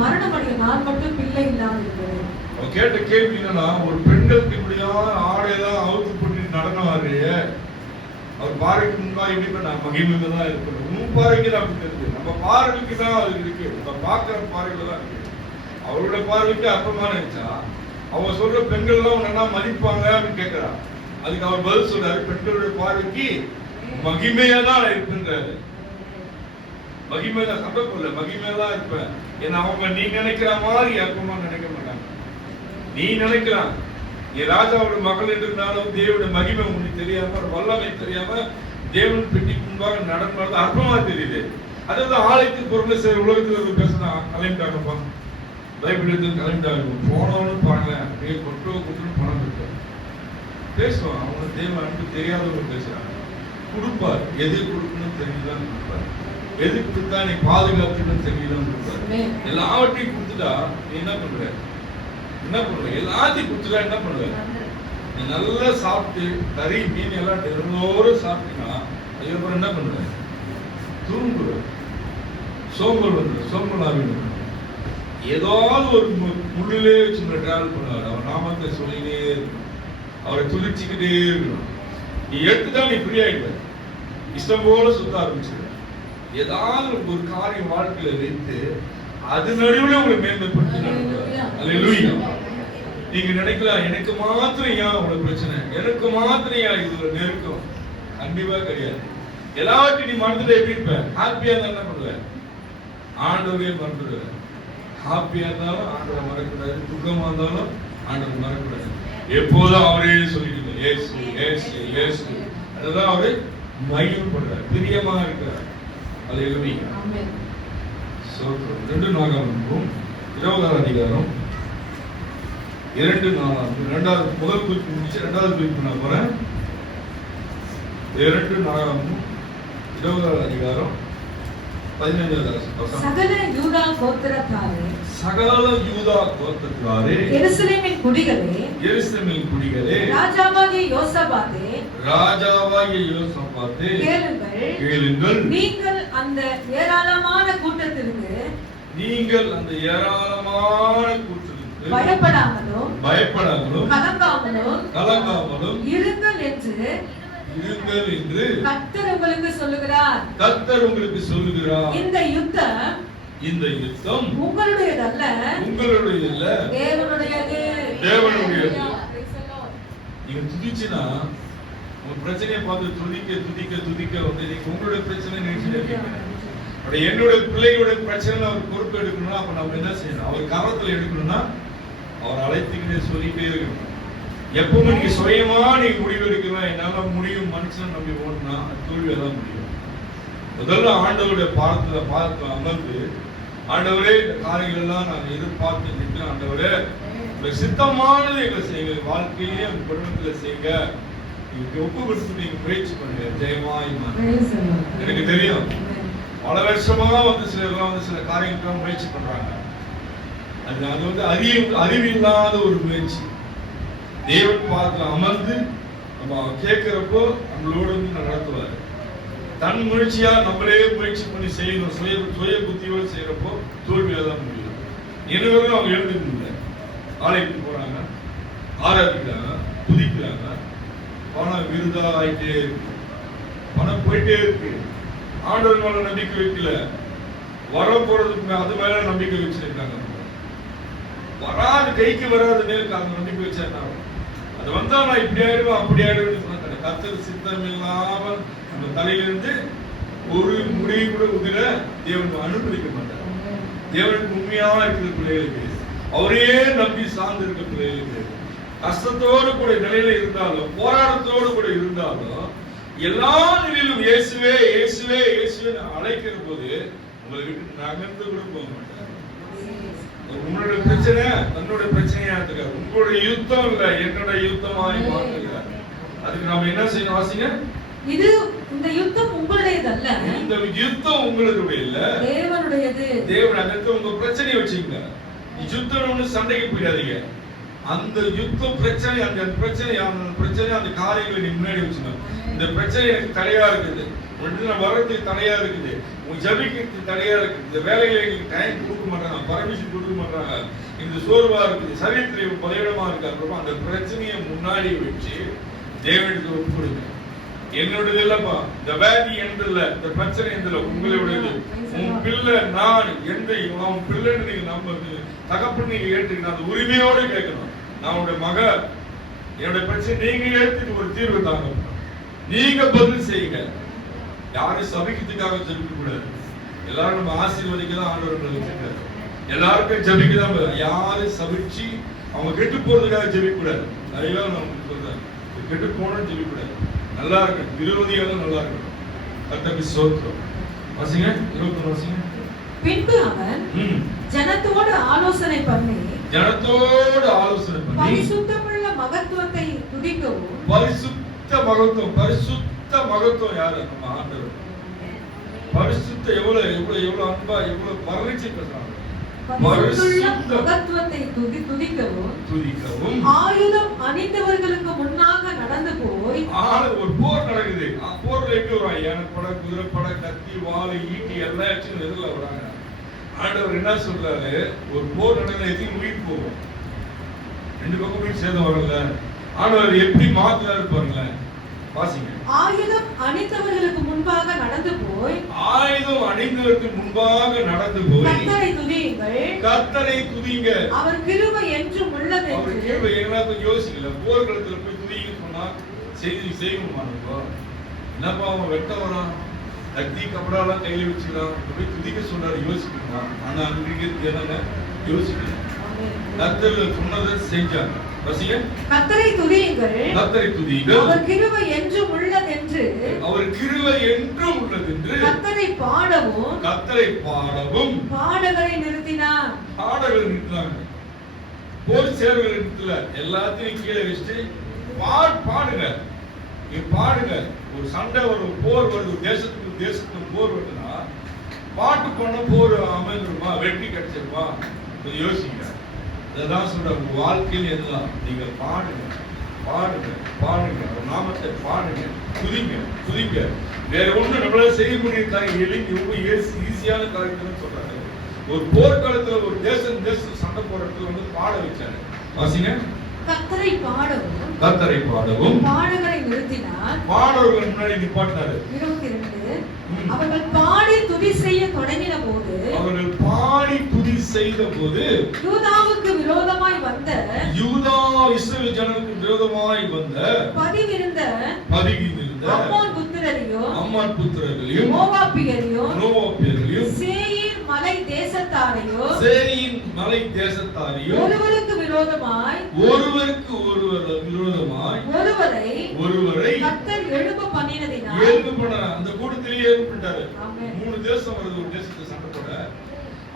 மரணமடைய நாள் மட்டும் பிள்ளை இல்லாமல் இருந்தது. கேட்ட கேள்வி என்னன்னா, ஒரு பெண்களுக்கு இப்படியா ஆடையெல்லாம் அவுத்து போட்டு நடனவாரு அவர் பார்வைக்கு முன்பாக எப்படி பண்ண மகிமையில தான் இருக்கணும். உன் பார்வைக்கு தான் அப்படி இருக்கு. நம்ம பார்வைக்கு தான் அது இருக்கு. நம்ம பார்க்கிற பார்வையில தான் இருக்கு. அவரோட பார்வைக்கு அற்பமான இருந்துச்சா அவங்க சொல்ற பெண்கள் எல்லாம் உன்னா மதிப்பாங்க அப்படின்னு கேட்கிறா. அதுக்கு அவர் பதில் சொல்றாரு, பெண்களுடைய பார்வைக்கு மகிமையா தான் இருப்புன்றாரு. மகிமை தான், சண்டை போடல, மகிமையா தான் இருப்பேன். ஏன்னா அவங்க நீ நினைக்கிற மாதிரி அற்பமா நினைக்க மாட்டாங்க. நீ நினைக்கிறான் நீ ராஜாவோட மகள் என்றாலும் தேவனுடைய மகிமை உங்களுக்கு தெரியாம, வல்லமை தெரியாம தேவன் பெட்டி முன்பாக நடந்தாலும் அற்பமா தெரியுது. அதாவது ஆலயத்துக்கு பொருள் சரி உலகத்துல பேசினா கலைஞாகப்பா பைபிள் எடுத்து கலைஞாக போனவனு பாருங்களேன், அப்படியே கொட்டுன்னு பணம் கொடுப்பார் பேசுவான். அவங்க தேவன் அன்பு தெரியாதவங்க பேசுறாங்க. கொடுப்பார், எது கொடுக்கணும் தெரிஞ்சுதான் கொடுப்பார். எது கொடுத்தா நீ பாதுகாக்கணும்னு தெரிஞ்சுதான் கொடுப்பார். எல்லாவற்றையும் கொடுத்துட்டா நீ என்ன பண்ற? எல்லாத்தையும் கொடுத்துட்டா என்ன பண்ணுவ? நீ நல்லா சாப்பிட்டு கறி மீன் எல்லாம் எல்லோரும் சாப்பிட்டீங்கன்னா அதுக்கப்புறம் என்ன பண்ணுவ? தூங்குற, சோம்பல் வந்து சோம்பல் ஆகிடும். ஏதாவது ஒரு முள்ளிலே வச்சு டிராவல் பண்ணுவார். அவர் நாமத்தை சொல்லினே இருக்கணும், அவரை துதிச்சுக்கிட்டே இருக்கணும். நீ எடுத்துதான் நீ ஃப்ரீ ஆயிடுவ, இஷ்டம் போல சுத்த ஆரம்பிச்சிருவ. ஏதாவது ஒரு காரியம் வாழ்க்கையில வைத்து அது நடுவில் உங்களை மேன்மைப்படுத்தி நீங்க நினைக்கலாம் எனக்கு மாத்திரம் ஏன் உங்களை பிரச்சனை, எனக்கு மாத்திரம் ஏன் இது நெருக்கம்? கண்டிப்பா கிடையாது. எல்லாத்தையும் நீ மறந்துட்டு எப்படி இருப்ப? ஹாப்பியா இருந்தா என்ன பண்ணுவ? ஆண்டவரே மறந்துடுவ. ஹாப்பியா இருந்தாலும் ஆண்டவரை மறக்கூடாது, துக்கமா இருந்தாலும் ஆண்டவர் மறக்கூடாது. எப்போதும் அவரே சொல்லிட்டு ஏசு ஏசு ஏசு, அதுதான் அவரு மகிமைப்படுறார், பிரியமா இருக்கிறார். அது எழுதி 2 நாளாகமம் 20ஆம் அதிகாரம் 2 நாளாகமம் இரண்டாவது முதல் குறிப்பு முடிச்சு இரண்டாவது குறிப்பு நான் போறேன். 2 நாளாகமம் 20ஆம் அதிகாரம் 15வது வசனம். சகல யூதா கோத்திரத்தாரே, சகல யூதா கோத்திரத்தாரே, எருசலேமின் குடிகளே, எருசலேமின் குடிகளே, ராஜாவாகிய யோசபாத்தே, ராஜாவாகிய யோசபாத்தே, கேளுங்கள், கேளுங்கள். நீங்கள் அந்த ஏராளமான கூட்டத்திற்கு, நீங்கள் அந்த ஏராளமான கூட்டத்திற்கு பயப்படாமலும் கலங்காமலும் இருங்கள் என்று கர்த்தர் உங்களுக்கு சொல்லுகிறார். கர்த்தர் உங்களுக்கு சொல்லுகிறார். இந்த யுத்தம் உங்களுடையதல்ல, தேவனுடையது. நீங்க துதிச்சுனா உங்க பிரச்சனையை பார்த்து துதிக்க துதிக்க துதிக்க வந்து நீங்க உங்களுடைய பிரச்சனை நினைச்சுட்டு இருக்கீங்க. என்னுடைய பிள்ளைகளுடைய பிரச்சனை அவர் பொறுப்பு எடுக்கணும்னா அப்ப நம்ம என்ன செய்யணும்? அவர் கவனத்துல எடுக்கணும்னா அவர் அழைத்துக்கிட்டே சொல்லிட்டே இருக்கணும். எப்பவுமே நீங்க சுயமா நீங்க முடிவு எடுக்கலாம், என்னால முடியும் மனுஷன் நம்பி ஓடுனா தோல்வியா தான் முடியும். முதல்ல ஆண்டவருடைய பார்த்து அமர்ந்து, ஆண்டவரே இந்த காரியங்கள் எல்லாம் நாங்கள் எதிர்பார்த்து நிற்கிறோம், ஆண்டவரே உங்க சித்தமானது எங்களை செய்யுங்க, வாழ்க்கையிலே உங்க குடும்பத்துல செய்யுங்க, நீங்க ஒப்பு கொடுத்து நீங்க முயற்சி பண்ணுங்க. ஜெயமாய் எனக்கு தெரியும் பல வருஷமா சில காரியங்கள் முயற்சி பண்றாங்க. அது அறிவில்லாத ஒரு முயற்சி. தேவன் பார்த்து அமர்ந்து நம்ம கேட்கிறப்போ நம்மளோட நடத்துவாரு. தன் முயற்சியா நம்மளே முயற்சி பண்ணி செய்யணும், சுய புத்தியோடு செய்யறப்போ தோல்வியா தான் முடியும். என்னவரையும் அவங்க எழுந்துட்டு ஆலயத்துக்கு போறாங்க, ஆராதிக்கிறாங்க, துதிக்கிறாங்க, பணம் விருதா ஆயிட்டே இருக்கு, பணம் போயிட்டே இருக்கு. ஆண்டவர் மேல நம்பிக்கை வைக்கல, வர போறதுக்கு அது மேல நம்பிக்கை வச்சிருக்காங்க. வராது, கைக்கு வராது நேருக்கு அந்த நம்பிக்கை வச்சா அது வந்தா நான் இப்படி ஆயிடுவேன் அப்படி ஆயிடுவேன். கர்த்தர் சித்தம் இல்லாமல் நம்ம தலையிலிருந்து ஒரு முடிவு கூட உதிர தேவன் அனுமதிக்க மாட்டார். தேவனுக்கு உண்மையா இருக்கிற பிள்ளைகளுக்கு, அவரே நம்பி சார்ந்து இருக்கிற பிள்ளைகளுக்கு, கஷ்டத்தோடு கூட நிலையில இருந்தாலும் போராட்டத்தோடு கூட இருந்தாலும் எல்லா நிலையிலும் இயேசுவே இயேசுவே இயேசுவே அழைக்கிற போது உங்களை விட்டு நகர்ந்து கூட போக மாட்டார். உங்களுடைய பிரச்சனை தன்னுடைய பிரச்சனையா இருக்காரு. உங்களுடைய யுத்தம் இல்ல, என்னுடைய யுத்தமாய் மாற்றுகிறார். அதுக்கு நாம என்ன செய்யணும்? வாசிங்க. இது இந்த யுத்தம் உங்களுடையதல்ல, இந்த யுத்தம் உங்களுடைய இல்ல, தேவனுடையது. தேவன் அந்த உங்க பிரச்சனையை வச்சுங்க. யுத்தம்னு சண்டைக்கு போயிடாதீங்க. அந்த யுத்தம் பிரச்சனை, அந்த பிரச்சனை அந்த காரியங்களை நீ முன்னாடி வச்சுங்க. இந்த பிரச்சனை எனக்கு தடையா இருக்குது, நான் வர்றதுக்கு தடையா இருக்குது, உங்க ஜபிக்கிறதுக்கு தடையா இருக்குது, இந்த வேலைகளை எங்களுக்கு டைம் கொடுக்க மாட்டாங்க, பர்மிஷன் கொடுக்க மாட்டாங்க, இந்த சோர்வா இருக்குது, சரீரத்துல பலவீனமா இருக்கு, அந்த பிரச்சனையை முன்னாடி வச்சு தேவனுக்கு ஒப்பு கொடுங்க. என்னோடது இல்லப்பா, இந்த வியாதி என்றில்ல, இந்த பிரச்சனை என்றில்ல, உங்களுடையது. உன் பிள்ளை நான் எந்த உன் பிள்ளைன்னு நீங்க நம்புறது, தகப்பன் நீங்க ஏற்றுக்கணும், அந்த உரிமையோடு கேட்கணும். நான் உங்களுடைய மக, என்னுடைய பிரச்சனை நீங்க ஏற்றுட்டு ஒரு தீர்வு தாங்க, நீங்க பதில் செய்யுங்க. யாரும் சபிக்கிறதுக்காக ஜபிக்க கூடாது. எல்லாரும் நம்ம ஆசீர்வதிக்க தான் ஆண்டவர்களை வச்சிருக்காரு. எல்லாருக்கும் ஜபிக்க தான். யாரும் சபிச்சு அவங்க கெட்டு போறதுக்காக ஜபிக்க கூடாது. நிறைய நமக்கு சொல்றாரு, கெட்டு போனோம்னு ஜபிக்க கூடாது. நல்லா இருக்கு, விரோதியாக நல்லா இருக்கணும். கர்த்தருக்கு ஸ்தோத்திரம். வாசிங்க 21 வாசிங்க. பின்பு அவன் ஜனத்தோடு ஆலோசனை பண்ணி பரிசுத்தமுள்ள மகத்துவத்தை துதிக்கவும். பரிசுத்த மகத்துவம் யாரு? நம்ம ஆண்டவர். பரிசுத்த எவ்வளவு அன்பா எவ்வளவு பரிச்சு பேசுறாங்க. மகத்துவத்தை துதிக்கவும் ஆயுதம் அணிந்தவர்களுக்கு முன்னாக நடந்து போய். ஒரு போர் நடக்குது. போர்ல எப்படி வரும்? யானைப்பட, குதிரைப்பட, கத்தி, வாள், ஈட்டி எல்லாம் எதிரில் வராங்க. ஆண்டவர் என்ன சொல்றாரு? ஒரு போர் நடக்குது, எதுவும் உயிர் போகும், ரெண்டு பக்கம் சேதம் வரல. ஆண்டவர் எப்படி மாத்துறாரு பாருங்களேன். வாசிங்க. ஆயுதம் அணிந்தவர்களுக்கு முன்பாக நடந்து போய். ஆயுதம் அணிந்தவருக்கு முன்பாக நடந்து போய். கர்த்தரை துதியுங்கள், கர்த்தரை துதிங்க, அவர் கிருபை என்றும் உள்ளது. அவர் கிருபை எங்கனா யோசிக்கல. போர்க்களத்துல போய் துதிங்க சொன்னா செய்யணுமா? என்னப்பா அவன் வெட்ட வரான், கத்தி கப்படாலாம் கையில வச்சுக்கிறான், போய் துதிக்க சொல்றாரு, யோசிக்கணுமா? ஆனா அன்றைக்கு என்னங்க யோசிக்கணும். கர்த்தர் சொன்னதை செஞ்சாங்க. கர்த்தரை துதியுங்கள், கர்த்தரை துதியுங்கள், அவர் கிருபை என்றும் உள்ளதென்று, அவர் கிருபை என்றும் உள்ளதென்று. கர்த்தரை பாடவும், கர்த்தரை பாடவும் பாடகரை நிறுத்தினார். பாடகரை நிறுத்தினாங்க. போர் சேவகரை நிறுத்தல, எல்லாத்தையும் கீழே வச்சுட்டு பாடுங்க, நீ பாடுங்க. ஒரு சண்டை, ஒரு போர் வருது, தேசத்துக்கு போர் வருதுன்னா பாட்டு பண்ண போர் அமைந்துருமா, வெற்றி கிடைச்சிருமா? யோசிங்க. அதான் சொல்ற, உங்க வாழ்க்கையில் எல்லாம் நீங்க பாடுங்க, பாடுங்க, பாடுங்க, நாமத்தை பாடுங்க, துதிங்க. வேற ஒண்ணு நம்மளால செய்ய முடியும். ரொம்ப ஈஸியான காரியத்தை சொல்றாங்க. ஒரு போர்க்காலத்துல ஒரு தேசம் சண்டை போடுறதுல பாட வச்சாரு. வாசிங்க. கர்த்தரை பாடவும் பாடகரை நிறுத்தினார். பாடகர்கள் முன்னாடி நிப்பாட்டினாரு. 22 அவர்கள் பாடி துதி செய்ய தொடங்கின போது, யூதாவுக்கு விரோதமாய் வந்த, இஸ்ரவேல் ஜனங்களுக்கு விரோதமாய் வந்த பதிவிருந்த அம்மோன் புத்திரரையும் மோவாபியரையும் தேசத்தாரையோ சேயின் மலை தேசத்தாரையோ ஒருவருக்கு விரோதமாய் ஒருவரை கர்த்தர் எழும்ப பண்ணினதினால் எழும்ப பண்ணார். அந்த கூட்டத்திலேயே எழுப்பிட்டாரு. ஆமென். 3 தேசம் வருது, ஒரு தேசத்தை சண்டை போட.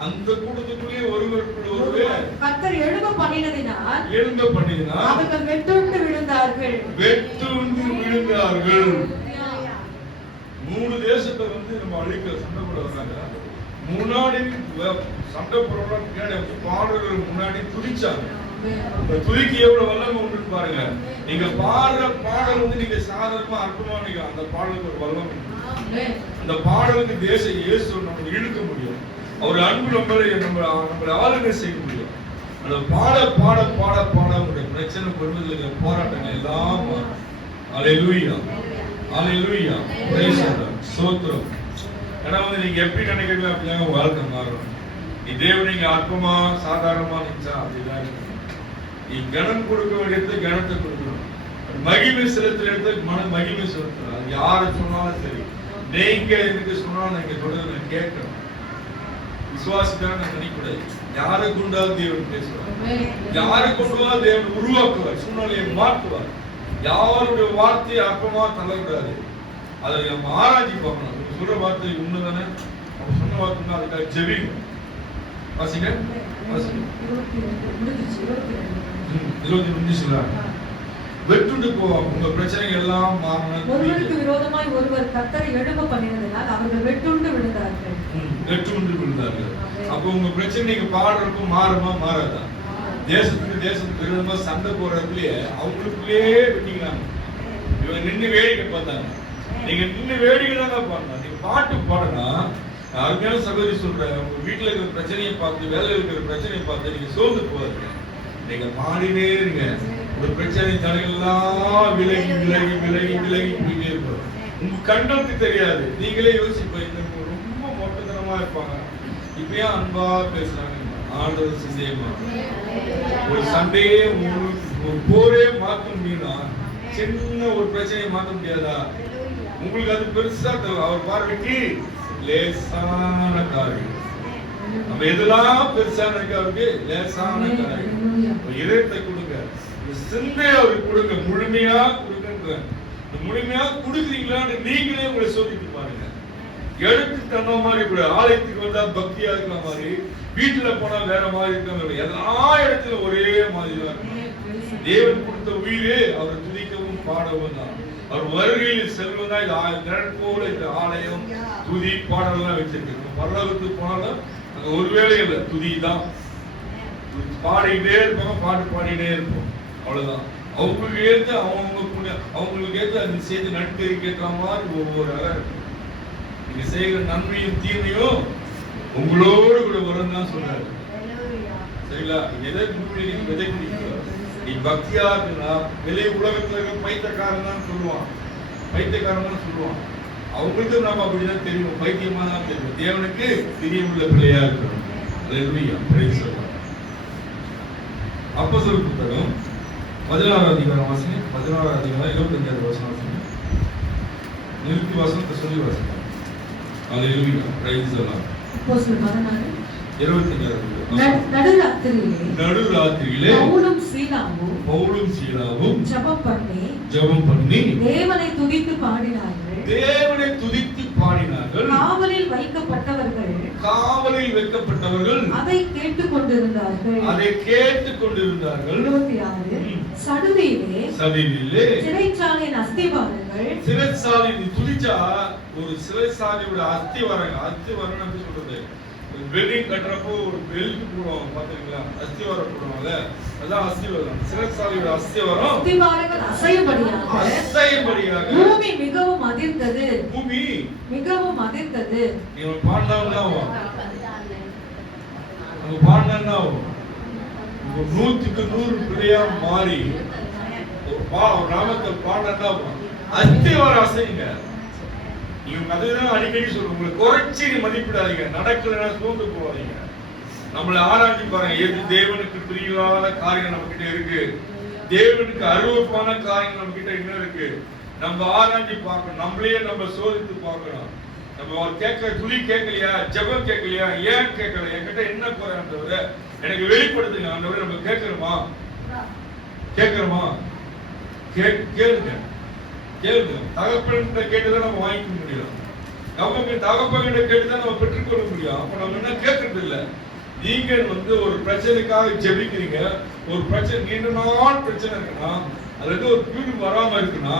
அந்த கூட்டத்துக்குள்ளே ஒருவருக்குள்ள ஒருவர் கர்த்தர் எழும்ப பண்ணினதினால் அவர்கள் வெட்டுண்டு விழுந்தார்கள். 3 தேசத்தை நம்ம அழிக்க சண்டை போட வர்றாங்க. முன்னாடி சண்டை போடுறவங்க பின்னாடி பாடல்கள் முன்னாடி துதிச்சாங்க. இந்த துதிக்கு எவ்வளவு வல்லமை உண்டு பாருங்க. நீங்க பாடுற பாடல் நீங்க சாதாரணமா அற்புதமா அந்த பாடலுக்கு ஒரு வல்லமை. அந்த பாடலுக்கு இயேசு நம்ம இழுக்க முடியும். அவர் அன்பு நம்மளை ஆளுகை செய்ய முடியும். அந்த பாட பாட பாட பாட உங்களுடைய பிரச்சனை பொறுமையில போராட்டங்கள் எல்லாம் அல்லேலூயா அல்லேலூயா பிரைஸ் காட் ஸ்தோத்திரம். ஏன்னா நீங்க எப்படி நினைக்கிறீங்க அப்படின்னா உங்க வாழ்க்கை மாறும். நீ தேவனை நீங்க அற்பமா சாதாரணமா நினைச்சா அப்படிதான். நீ கனம் கொடுக்க வேண்டியது கனத்தை கொடுக்கணும். மகிமை செலுத்துற இடத்துக்கு மகிமை செலுத்தணும். அது யாரு சொன்னாலும் சரி, நீங்க எனக்கு சொன்னாலும் நீங்க தொடர்ந்து கேட்கணும். விசுவாசிக்காக நினைக்கூடாது. யாரை கொண்டாவது தேவன் பேசுவார், யாரை கொண்டுவா தேவன் உருவாக்குவார், சூழ்நிலையை மாற்றுவார். யாருடைய வார்த்தையை அற்பமா தள்ளக்கூடாது. அதை நம்ம ஆராய்ச்சி பார்க்கணும். சொல்ற வார்த்தை உண்மைதானே, நம்ம சொன்ன வார்த்தை அதுக்காக ஜெபிக்கணும். வாசிங்க 20 நிமிஷம் வெட்டுண்டு போவோம். உங்க பிரச்சனைகள் எல்லாம் மாறணும். ஒருவருக்கு விரோதமாய் ஒருவர் கர்த்தரை எழும்ப பண்ணினதினால் அவர்கள் வெட்டுண்டு விழுந்தார்கள். அப்ப உங்க பிரச்சனை நீங்க பாடுறதுக்கும் மாறுமா மாறாதா? தேசத்துக்கு விரோதமா சண்டை போறதுலயே அவங்களுக்குள்ளேயே வெட்டிக்கிறாங்க. இவங்க நின்று வேடிக்கை பார்த்தாங்க. நீங்க நின்று வேடிக்கை தாங்க பாடணும். நீங்க பாட்டு பாடனா அருமையான சகோதரி சொல்றேன், உங்க வீட்டுல இருக்கிற பிரச்சனையை பார்த்து, வேலையில் இருக்கிற பிரச்சனையை பார்த்து நீங்க சோர்ந்து போவாங்க. நீங்க பாடினே இருங்க. ஒரு பிரச்சனை தடைகள்லாம் விலகி விலகி விலகி விலகி போயிட்டே இருப்பாங்க. உங்க கண்ணுக்கு தெரியாது. நீங்களே யோசிப்பீங்க, ரொம்ப மொட்டத்தனமா இருப்பாங்க, இப்பயே அன்பா பேசுறாங்க. ஆண்டவர் சிந்தையமா ஒரு சண்டையே ஒரு போரே மாற்ற முடியும்னா சின்ன ஒரு பிரச்சனையை மாற்ற முடியாதா? உங்களுக்கு அது பெருசா அவர் பார்வைக்கு லேசான காரியம். நம்ம எதெல்லாம் பெருசா இருக்கு அவருக்கு லேசான காரியம். இதயத்தை கொடுங்க, சிந்தையை அவருக்கு கொடுங்க, முழுமையா கொடுங்க. முழுமையா கொடுக்குறீங்களான்னு நீங்களே உங்களை சோதித்து பாருங்க. எடுத்து தந்த மாதிரி கூட ஆலயத்துக்கு வந்தா பக்தியா இருக்கிற மாதிரி, வீட்டுல போனா வேற மாதிரி இருக்க, எல்லா இடத்துலயும் ஒரே மாதிரி தான் இருக்கும். தேவன் கொடுத்த உயிரே அவர் துதிக்கவும் பாடவும் தான். அவர் வருகையில் செல்வம் தான். இது போல இந்த ஆலயம் துதி பாடலாம் வச்சிருக்கோம். பரலோகத்துக்கு போனாலும் அங்க ஒரு வேலை இல்லை, துதி தான். பாடிக்கிட்டே இருப்பாங்க, பாட்டு பாடிக்கிட்டே இருப்போம், அவ்வளவுதான். அவங்களுக்கு ஏற்ற அவங்களுக்கு ஏற்ற அந்த செய்து நட்பெறி கேட்கிற மாதிரி ஒவ்வொரு அறை இருக்கும். நீங்க செய்கிற நன்மையும் தீமையும் உங்களோடு கூட வரும் தான் சொல்றாரு. சரிங்களா? எதை நீங்க விதைக்கிறீங்களோ, நீ பக்தியா இருக்குன்னா வெளியே உலகத்துல இருக்க பைத்தியக்காரன் தான் சொல்லுவான், பைத்தியக்காரன் தான் சொல்லுவான். அவங்களுக்கு நம்ம அப்படிதான் தெரியும், பைத்தியமா தான் தெரியும். தேவனுக்கு பிரியமுள்ள பிள்ளையா இருக்கணும். அல்லேலூயா, பிரைஸ் தி லார்ட். அப்போஸ்தலர் புத்தகம் 16 அதிகாரம் வாசிங்க. 16 அதிகாரம் 25 வசனம் வாசிங்க. நிறுத்தி வசனத்தை சொல்லி வாசிங்க. அல்லேலூயா, பிரைஸ் தி லார்ட். அப்போஸ்தலர் 16 நடுராத்திரியிலே பவுலும் சீலாவும் ஜெபம் பண்ணி தேவனை துதித்து பாடினார்கள். காவலில் வைக்கப்பட்டவர்கள் அதை கேட்டுக் கொண்டிருந்தார்கள். 26 சடுதியிலே சிறைச்சாலையின் அஸ்திவாரங்கள், சிறைச்சாலையின் துதிச்சா ஒரு சிறைச்சாலையோட அஸ்திவாரம் எப்படி சொல்றது, பில்டிங் கட்டுறப்போ ஒரு பெல்ட் போடுவாங்க பாத்தீங்களா, அஸ்திவாரம் போடுவாங்க, அதான் அஸ்திவாரம். சிறைச்சாலையோட அஸ்திவாரங்கள் அசையும்படியாக பூமி மிகவும் அதிர்ந்தது. இவன் பாண்டான்னா அவங்க பாண்டான்னா 100க்கு 100 பிள்ளையா மாறி ஒரு நாமத்தை பாண்டான்னா அஸ்திவாரம் அசைங்க. நீங்க அதுதான் அடிக்கடி சொல்லுங்க, உங்களை குறைச்சி மதிப்பிடாதீங்க, நடக்கலைன்னா சோர்ந்து போவாதீங்க. நம்மளை ஆராய்ச்சி பாருங்க, எது தேவனுக்கு பிரியவாத காரியம் நம்ம கிட்ட இருக்கு, தேவனுக்கு அருவப்பான காரியம் நம்ம கிட்ட என்ன இருக்கு, நம்ம ஆராய்ச்சி பார்க்கணும், நம்மளையே நம்ம சோதித்து பார்க்கணும். நம்ம அவர் கேட்கிற துளி கேட்கலையா, ஜெபம் கேட்கலையா, ஏன் கேட்கல, என்கிட்ட என்ன குறை ஆண்டவரே எனக்கு வெளிப்படுத்துங்க ஆண்டவரே. நம்ம கேட்கிறோமா? கேளுங்க. தகப்பன்கிட்ட கேட்டுதான் நம்ம வாங்கிக்க முடியும். தகப்பன்கிட்ட கேட்டுதான் நம்ம பெற்றுக்கொள்ள முடியும். அப்ப நம்ம என்ன கேட்கறது இல்ல. நீங்க ஒரு பிரச்சனைக்காக ஜெபிக்கிறீங்க, ஒரு பிரச்சனை நீண்ட நாள் பிரச்சனை இருக்குன்னா, அதுக்கு ஒரு தீர்வு வராம இருக்குன்னா,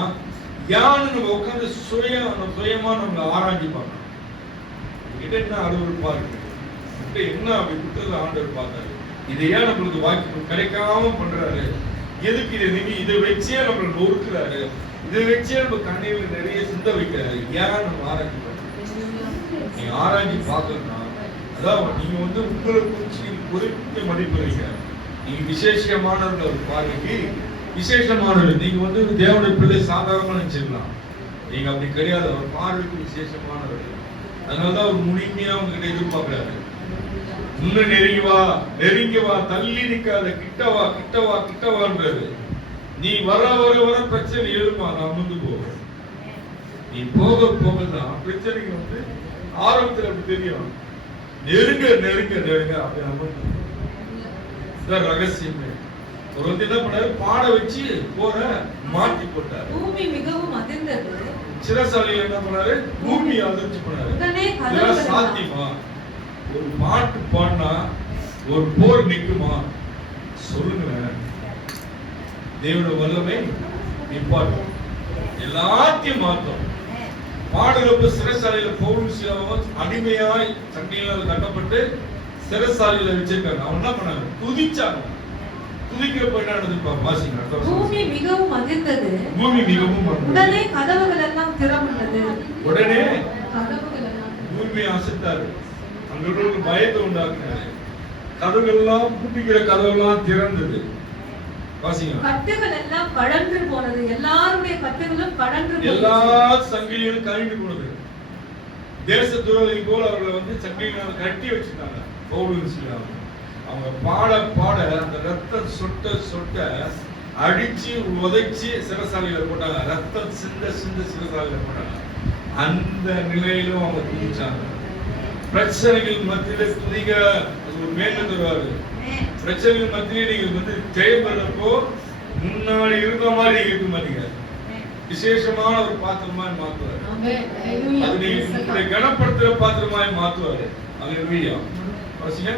யான்னு நம்ம உட்கார்ந்து சுயமா நம்ம ஆராய்ச்சி பார்க்கணும். கிட்ட என்ன அலுவலப்பா இருக்கு, கிட்ட என்ன அப்படி குற்றத்தை ஆண்டவர் பார்த்தாரு, இதை ஏன் நம்மளுக்கு வாய்ப்பு கிடைக்காம பண்றாரு, எதுக்கு இதை வச்சே நம்மளை நொறுக்குறாரு, இதை வச்சே நம்ம கண்ணீர்ல நிறைய சிந்த வைக்கிறாரு, ஏன் நம்ம ஆராய்ச்சி பார்க்கணும். நீங்க ஆராய்ச்சி பார்க்கணும்னா அதான் நீங்க உங்களை குறிச்சு குறிப்பிட்ட மதிப்புறீங்க. நீங்க விசேஷமானவர்கள் ஒரு பார்வைக்கு விசேஷமானவர்கள். நீங்க தேவனுடைய பிள்ளை சாதாரணமா நினைச்சிடலாம், நீங்க அப்படி கிடையாது. அவர் பார்வைக்கு விசேஷமானவர்கள். அதனாலதான் அவர் முழுமையா உங்ககிட்ட எதிர்பார்க்கிறாரு. இன்னும் நெருங்கி வா, தள்ளி நிக்காத, கிட்டவான்றாரு. நீ வர பிரச்சனை எழுமா, நான் முந்து போவேன். நீ போக போகதான் பிரச்சனைக்கு ஆரம்பத்தில் அப்படி தெரியும். நெருங்க அப்படி ரகசியமே. ஒரு என்ன பண்ணாரு, பாட வச்சு போற மாற்றி போட்டாரு. பூமி மிகவும் அதிர்ந்தது. சிறைசாலையில் என்ன பண்ணாரு, பூமி அதிர்ச்சி பண்ணாரு. சாத்தியமா ஒரு பாட்டு பாடினா ஒரு போர் நிக்குமா? சொல்லுங்க. தேவனுடைய வல்லமை நிப்பாட்டும், எல்லாத்தையும் மாற்றும். பாடுறப்ப சிறைசாலையில பவுல் அடிமையாய் சண்டையில கட்டப்பட்டு சிறைசாலையில வச்சிருக்காங்க. அவன் என்ன பண்ணாங்க, துதிச்சாங்க. துதிக்கிறப்ப என்ன நடந்துப்பா வாசிங்க. பூமி மிகவும் அதிர்ந்தது. உடனே கதவுகள் எல்லாம் திறந்தது. உடனே பூமியை அசைத்தாரு. அங்க பயத்தை உண்டாக்குனாரு. கதவுகள்லாம் பூமிக்கிற கதவுலாம் திறந்தது. வாசிங்க. கட்டுகள் எல்லாம் கழன்று போனது. எல்லாருடைய கட்டுகளும் கழன்று போனது. எல்லா சங்கிலியும் கழண்டு போனது. தேச துரோகி போல அவர்களை சங்கிலியால கட்டி வச்சிருந்தாங்க. பவுல் அவங்க பாட அந்த ரத்தம் சொட்ட அடிச்சு உதைச்சு சிறைசாலையில போட்டாங்க. ரத்தம் சிந்த சிறைசாலையில போட்டாங்க. அந்த நிலையிலும் அவங்க துதிச்சாங்க. பிரச்சனைகள் மத்தியில துதிக்க ஒரு மேன்மை தருவாரு. பிரச்சனைகள் மத்தியில நீங்க ஜெயம் பெறப்போ முன்னாடி இருந்த மாதிரி இருக்க மாட்டீங்க. விசேஷமான ஒரு பாத்திரமாய் மாத்துவாரு. அது நீங்க உங்களுடைய கனப்படுத்துற பாத்திரமாய் மாத்துவாரு. அல்லேலூயா. வாசிங்க.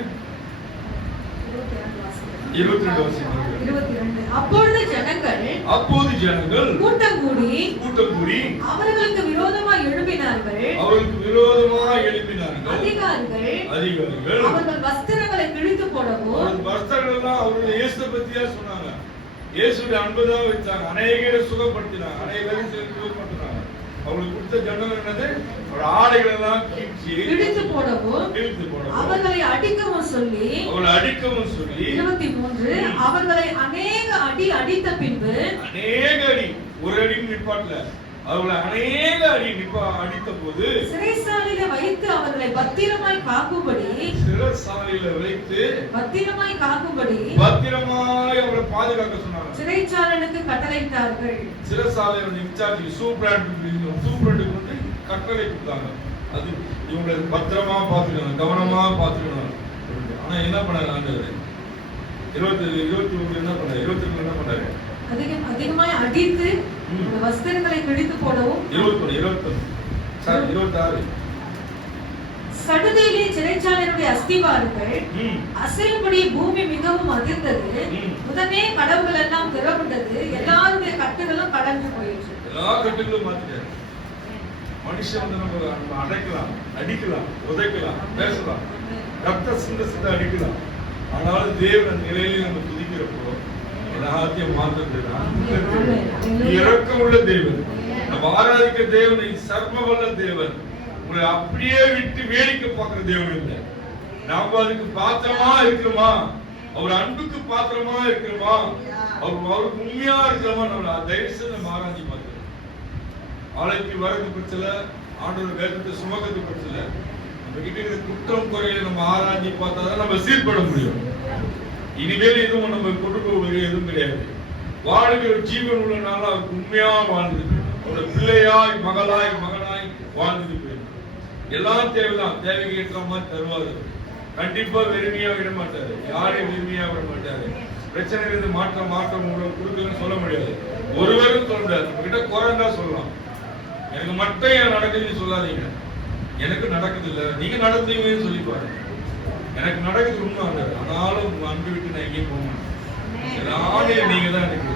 22 வாசிங்க. 22. அப்பொழுது ஜனங்கள் கூட்டம் கூடி அவர்களுக்கு விரோதமாய் எழும்பினார்கள். அதிகாரிகள் அவர்கள் வஸ்திரங்களை கிழித்து போடவும், வஸ்திரங்கள் அவர்கள் இயேசுவை பத்தியா சொன்னாங்க. இயேசுடைய அன்புதான் வச்சாங்க. அநேகரை சுகப்படுத்தினாங்க, அநேகரை சுகப்படுத்தினாங்க. அவங்களுக்கு கொடுத்த ஜனங்கள் என்னது, ஆடைகள் எல்லாம் கிழித்து போடவும் அவர்களை அடிக்கவும் சொல்லி 23 அவர்களை அநேக அடி அடித்த பின்பு, அநேக அடி, ஒரு அடி நிப்பாட்டல, அவர்களை அநேக அடி அடித்த போது சிறைசாலையில வைத்து அவர்களை பத்திரமாய் காக்கும்படி அவர்களை பாதுகாக்க சொன்னாங்க. சிறைச்சாலனுக்கு கட்டளையிட்டார்கள். சிறைசாலையோட இன்சார்ஜ் சூப்பரண்டுக்கு கட்டளை கொடுத்தாங்க. அது இவங்களை பத்திரமா பாத்துக்கணும், கவனமா பாத்துக்கணும். ஆனா என்ன பண்ணாரு ஆண்டவர்? 21 என்ன பண்ணாரு? 22 என்ன பண்ணாரு? அதிகமாய் அடித்து வஸ்திரங்களை கிழித்து போடவும், 26 சடுதியிலே சிறைச்சாலையினுடைய அஸ்திவாரங்கள் அசையும்படி பூமி மிகவும் அதிர்ந்தது. உடனே கதவுகள் எல்லாம் திறப்பட்டது. எல்லாருடைய கட்டுகளும் கடந்து போயிடுச்சு. எல்லா கட்டுகளும் மாத்திட்டாரு. மனுஷன் நம்ம அடைக்கலாம், அடிக்கலாம், உதைக்கலாம், பேசலாம், ரத்த சிந்த அடிக்கலாம். ஆனாலும் தேவன் நிலையில நம்ம துதிக்கிறப்போ எல்லாத்தையும் மாற்றுறதுதான் இரக்கம் உள்ள தேவன். நம்ம ஆராதிக்க தேவன் சர்வ வல்ல தேவன். உங்களை அப்படியே விட்டு வேடிக்கை பார்க்கிற தேவன் இல்லை. நாம அதுக்கு பாத்திரமா இருக்கிறோமா, அவர் அன்புக்கு பாத்திரமா இருக்கிறோமா, அவருக்கு உண்மையா இருக்கிறோமா, நம்ம தயவுசெய்து நம்ம ஆராய்ச்சி பார்க்கிறோம். ஆலயத்துக்கு வரது பிரச்சனை, ஆண்டவர் வேதத்தை சுமக்கிறது பிரச்சனை. நம்ம கிட்ட இருக்கிற குற்றம் குறைகளை நம்ம ஆராய்ச்சி பார்த்தாதான் நம்ம சீர்பட முடியும். இனிமேல் எதுவும் நம்ம கொண்டு போவது எதுவும் கிடையாது. வாழ்கிற ஜீவன் உள்ள நாள் அவருக்கு உண்மையா வாழ்ந்துட்டு, அவரோட பிள்ளையாய் மகனாய் வாழ்ந்துட்டு போயிடும். எல்லாம் தேவைதான், தேவைக்கு ஏற்ற மாதிரி தருவாரு. கண்டிப்பா வெறுமையா விட மாட்டாரு, யாரையும் வெறுமையா விட மாட்டாரு. பிரச்சனை இருந்து மாற்றம் உங்களுக்கு கொடுக்குன்னு சொல்ல முடியாது, ஒருவரும் சொல்ல முடியாது. உங்ககிட்ட குறைந்தா சொல்லலாம், எனக்கு மட்டும் ஏன் நடக்குதுன்னு சொல்லாதீங்க. எனக்கு நடக்குது இல்ல, நீங்க நடந்தீங்கன்னு சொல்லி பாருங்க. எனக்கு நடக்குது உண்மை, ஆனாலும் உங்க அன்பு விட்டு நான் எங்கேயும் போக மாட்டேன். எல்லாம் நீங்க தான், எனக்கு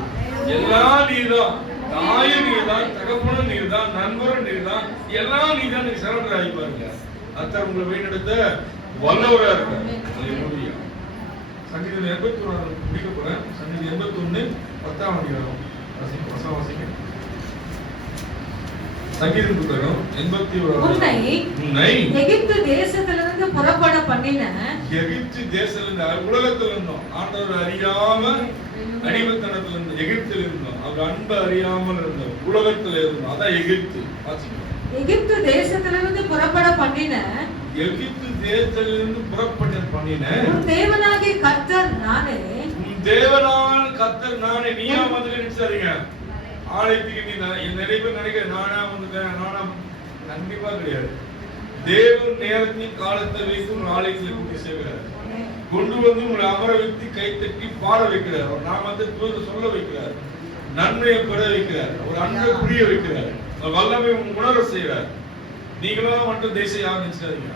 எல்லாம் நீதான், தாயும் நீதான், தகப்பனும் நீதான், நண்பரும் நீதான், எல்லாம் நீதான். நீங்க சரண்டர் ஆகி பாருங்க, அத்தர் உங்களை வழிநடத்த வல்லவரா இருக்காரு. சங்கீதம் 81 முடிக்க போறேன். சங்கீதம் 81 10ஆம் அதிகாரம் வாசிக்க. சங்கீதம் புத்தகம் 81 எகிப்து தேசத்திலிருந்து புறப்பட பண்ணின, எகிப்து தேசத்திலிருந்து, உலகத்தில் இருந்தோம், ஆண்டவர் அறியாம அடிமைத்தனத்துல இருந்தோம், எகிப்தில் இருந்தோம், அவர் அன்பு அறியாமல் இருந்தோம், உலகத்தில் இருந்தோம். அதான் எகிப்து. எகிப்து தேசத்திலிருந்து புறப்பட பண்ணின, எகிப்து தேசத்திலிருந்து புறப்பட பண்ணின உன் தேவனாகிய கர்த்தர் நானே, உன் தேவனான கர்த்தர் நானே. நீயா வந்து நினைச்சாதீங்க, ஆலயத்துக்கு நீ நிறைய பேர் நினைக்கிற நானா வந்துட்டேன், நானா. கண்டிப்பா கிடையாது. தேவன் நேரத்தையும் காலத்தை வைத்து உங்க ஆலயத்தில் கூட்டி சேர்க்கிறார், கொண்டு வந்து உங்களை அமர வைத்து கை தட்டி பாட வைக்கிறார், அவர் நாமத்தை சொல்ல வைக்கிறார், நன்மையை பெற வைக்கிறார், ஒரு அன்பை புரிய வைக்கிறார், வல்லமை உணர செய்கிறார். நீங்களும் மட்டும் தேசிய யாரும் நினைச்சாதீங்க,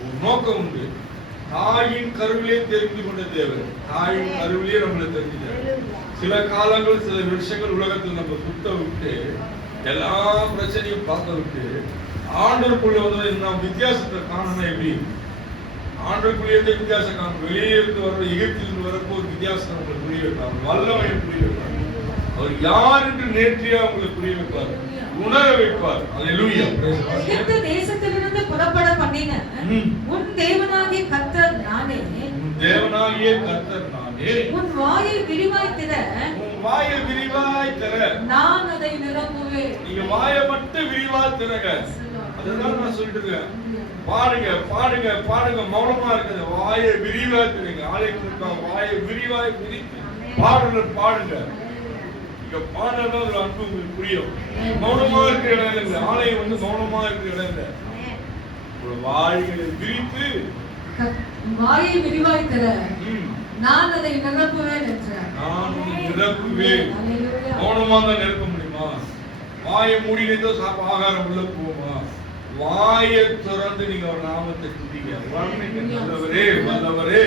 ஒரு நோக்கம் உண்டு. தாயின் கருவிலே தெரிந்து கொண்ட தேவன், தாயின் கருவிலே நம்மளை தெரிஞ்சுட்டார். சில காலங்கள், சில வருஷங்கள் உலகத்தில் நம்ம சுத்த விட்டு, எல்லா பிரச்சனையும் பார்க்க விட்டு, ஆண்டவருக்குள்ள வந்து நாம் வித்தியாசத்தை காணணும். எப்படி ஆண்டவருக்குள்ளே வித்தியாசம் காணும்? வெளியே இருந்து வர, எகிப்திலிருந்து வரப்போ ஒரு வித்தியாசம் உங்களுக்கு புரிய வைப்பார், வல்லமையை புரிய வைப்பார். அவர் யார் என்று நேர்த்தியா உங்களுக்கு புரிய வைப்பார், உணர வைப்பார். அல்லேலூயா. எகிப்து தேசத்திலிருந்து புறப்பட பண்ணின உன் தேவனாகிய கர்த்தர் நானே, உன் தேவனாகிய கர்த்தர் நானே. உன் வாயை விரிவாய் திற, உன் வாயை விரிவாய் திற, நான் அதை நிரப்புவேன். நீங்க வாயை மட்டும் விரிவாய் திறங்க. அதுதான் நான் சொல்லிட்டு இருக்கேன். பாடுங்க பாடுங்க பாடுங்க, மௌனமா இருக்குது. வாயை விரிவாய் திறங்க. ஆலயத்தில் வாயை விரிவாய் விரித்து பாடுங்க. இங்க பாடுறதா ஒரு அன்பு உங்களுக்கு புரியும். மௌனமா இருக்கிற இடம் இல்லை, ஆலயம் வந்து மௌனமா இருக்கிற இடம் இல்லை. வாய்களை விரித்து வாயை விரிவாய் திற, நான் அதை நிரப்புவேன் என்றார். நான் நிரப்புவேன். மௌனமா தான் நிரப்ப முடியுமா? வாயை மூடினதோ ஆகாரம் உள்ள போகுமா? வாயை திறந்து நீங்க ஒரு நாமத்தை துதிங்க. நல்லவரே, வல்லவரே,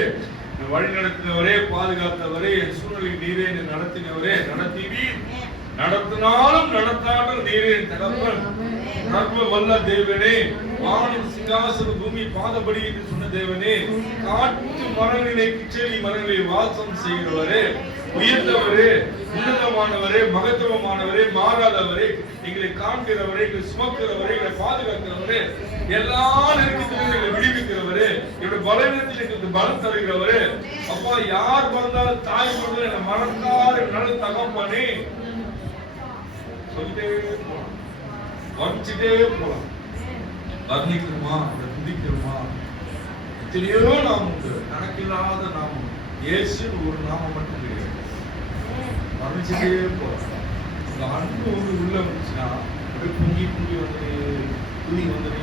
வழி நடத்தினவரே, பாதுகாத்தவரே, என் சூழ்நிலை நீரே, நடத்தினவரே, நடத்தினீர், நடத்தினாலும் நடத்தாமல் நீரே தகப்பன், சர்வ வல்ல தேவனே, வானின் சிங்காசன பூமி பாதபடி என்று சொன்ன தேவனே, காட்டு மரங்களிலே கிச்சடி மரங்களிலே வாசம் செய்கிறவரே, உயர்ந்தவரே, உன்னதமானவரே, மகத்துவமானவரே, மாறாதவரே, எங்களை காண்கிறவரே, எங்களை சுமக்கிறவரே, எங்களை பாதுகாக்கிறவரே, எல்லா நெருக்கத்திலும் எங்களை விடுவிக்கிறவரே, என்னுடைய பலவீனத்தில் எங்களுக்கு பலம் தருகிறவரே, அப்பா யார் பிறந்தாலும் தாய் பிறந்தாலும் என்னை மறந்தார் நல்ல தகப்பனே. சொல்லிட்டே போலாம், வர்ணிச்சுட்டே போலாம். வர்ணிக்கிறோமா, துதிக்கிறோமா? எத்தனையோ நாமம் உண்டு, கணக்கில்லாத நாமம். இயேசு ஒரு நாமம் மட்டும் கிடையாது, வர்ணிச்சுட்டே போலாம். இந்த அன்பு வந்து உள்ள வந்துச்சுன்னா அப்படியே பொங்கி வந்து துணி வந்து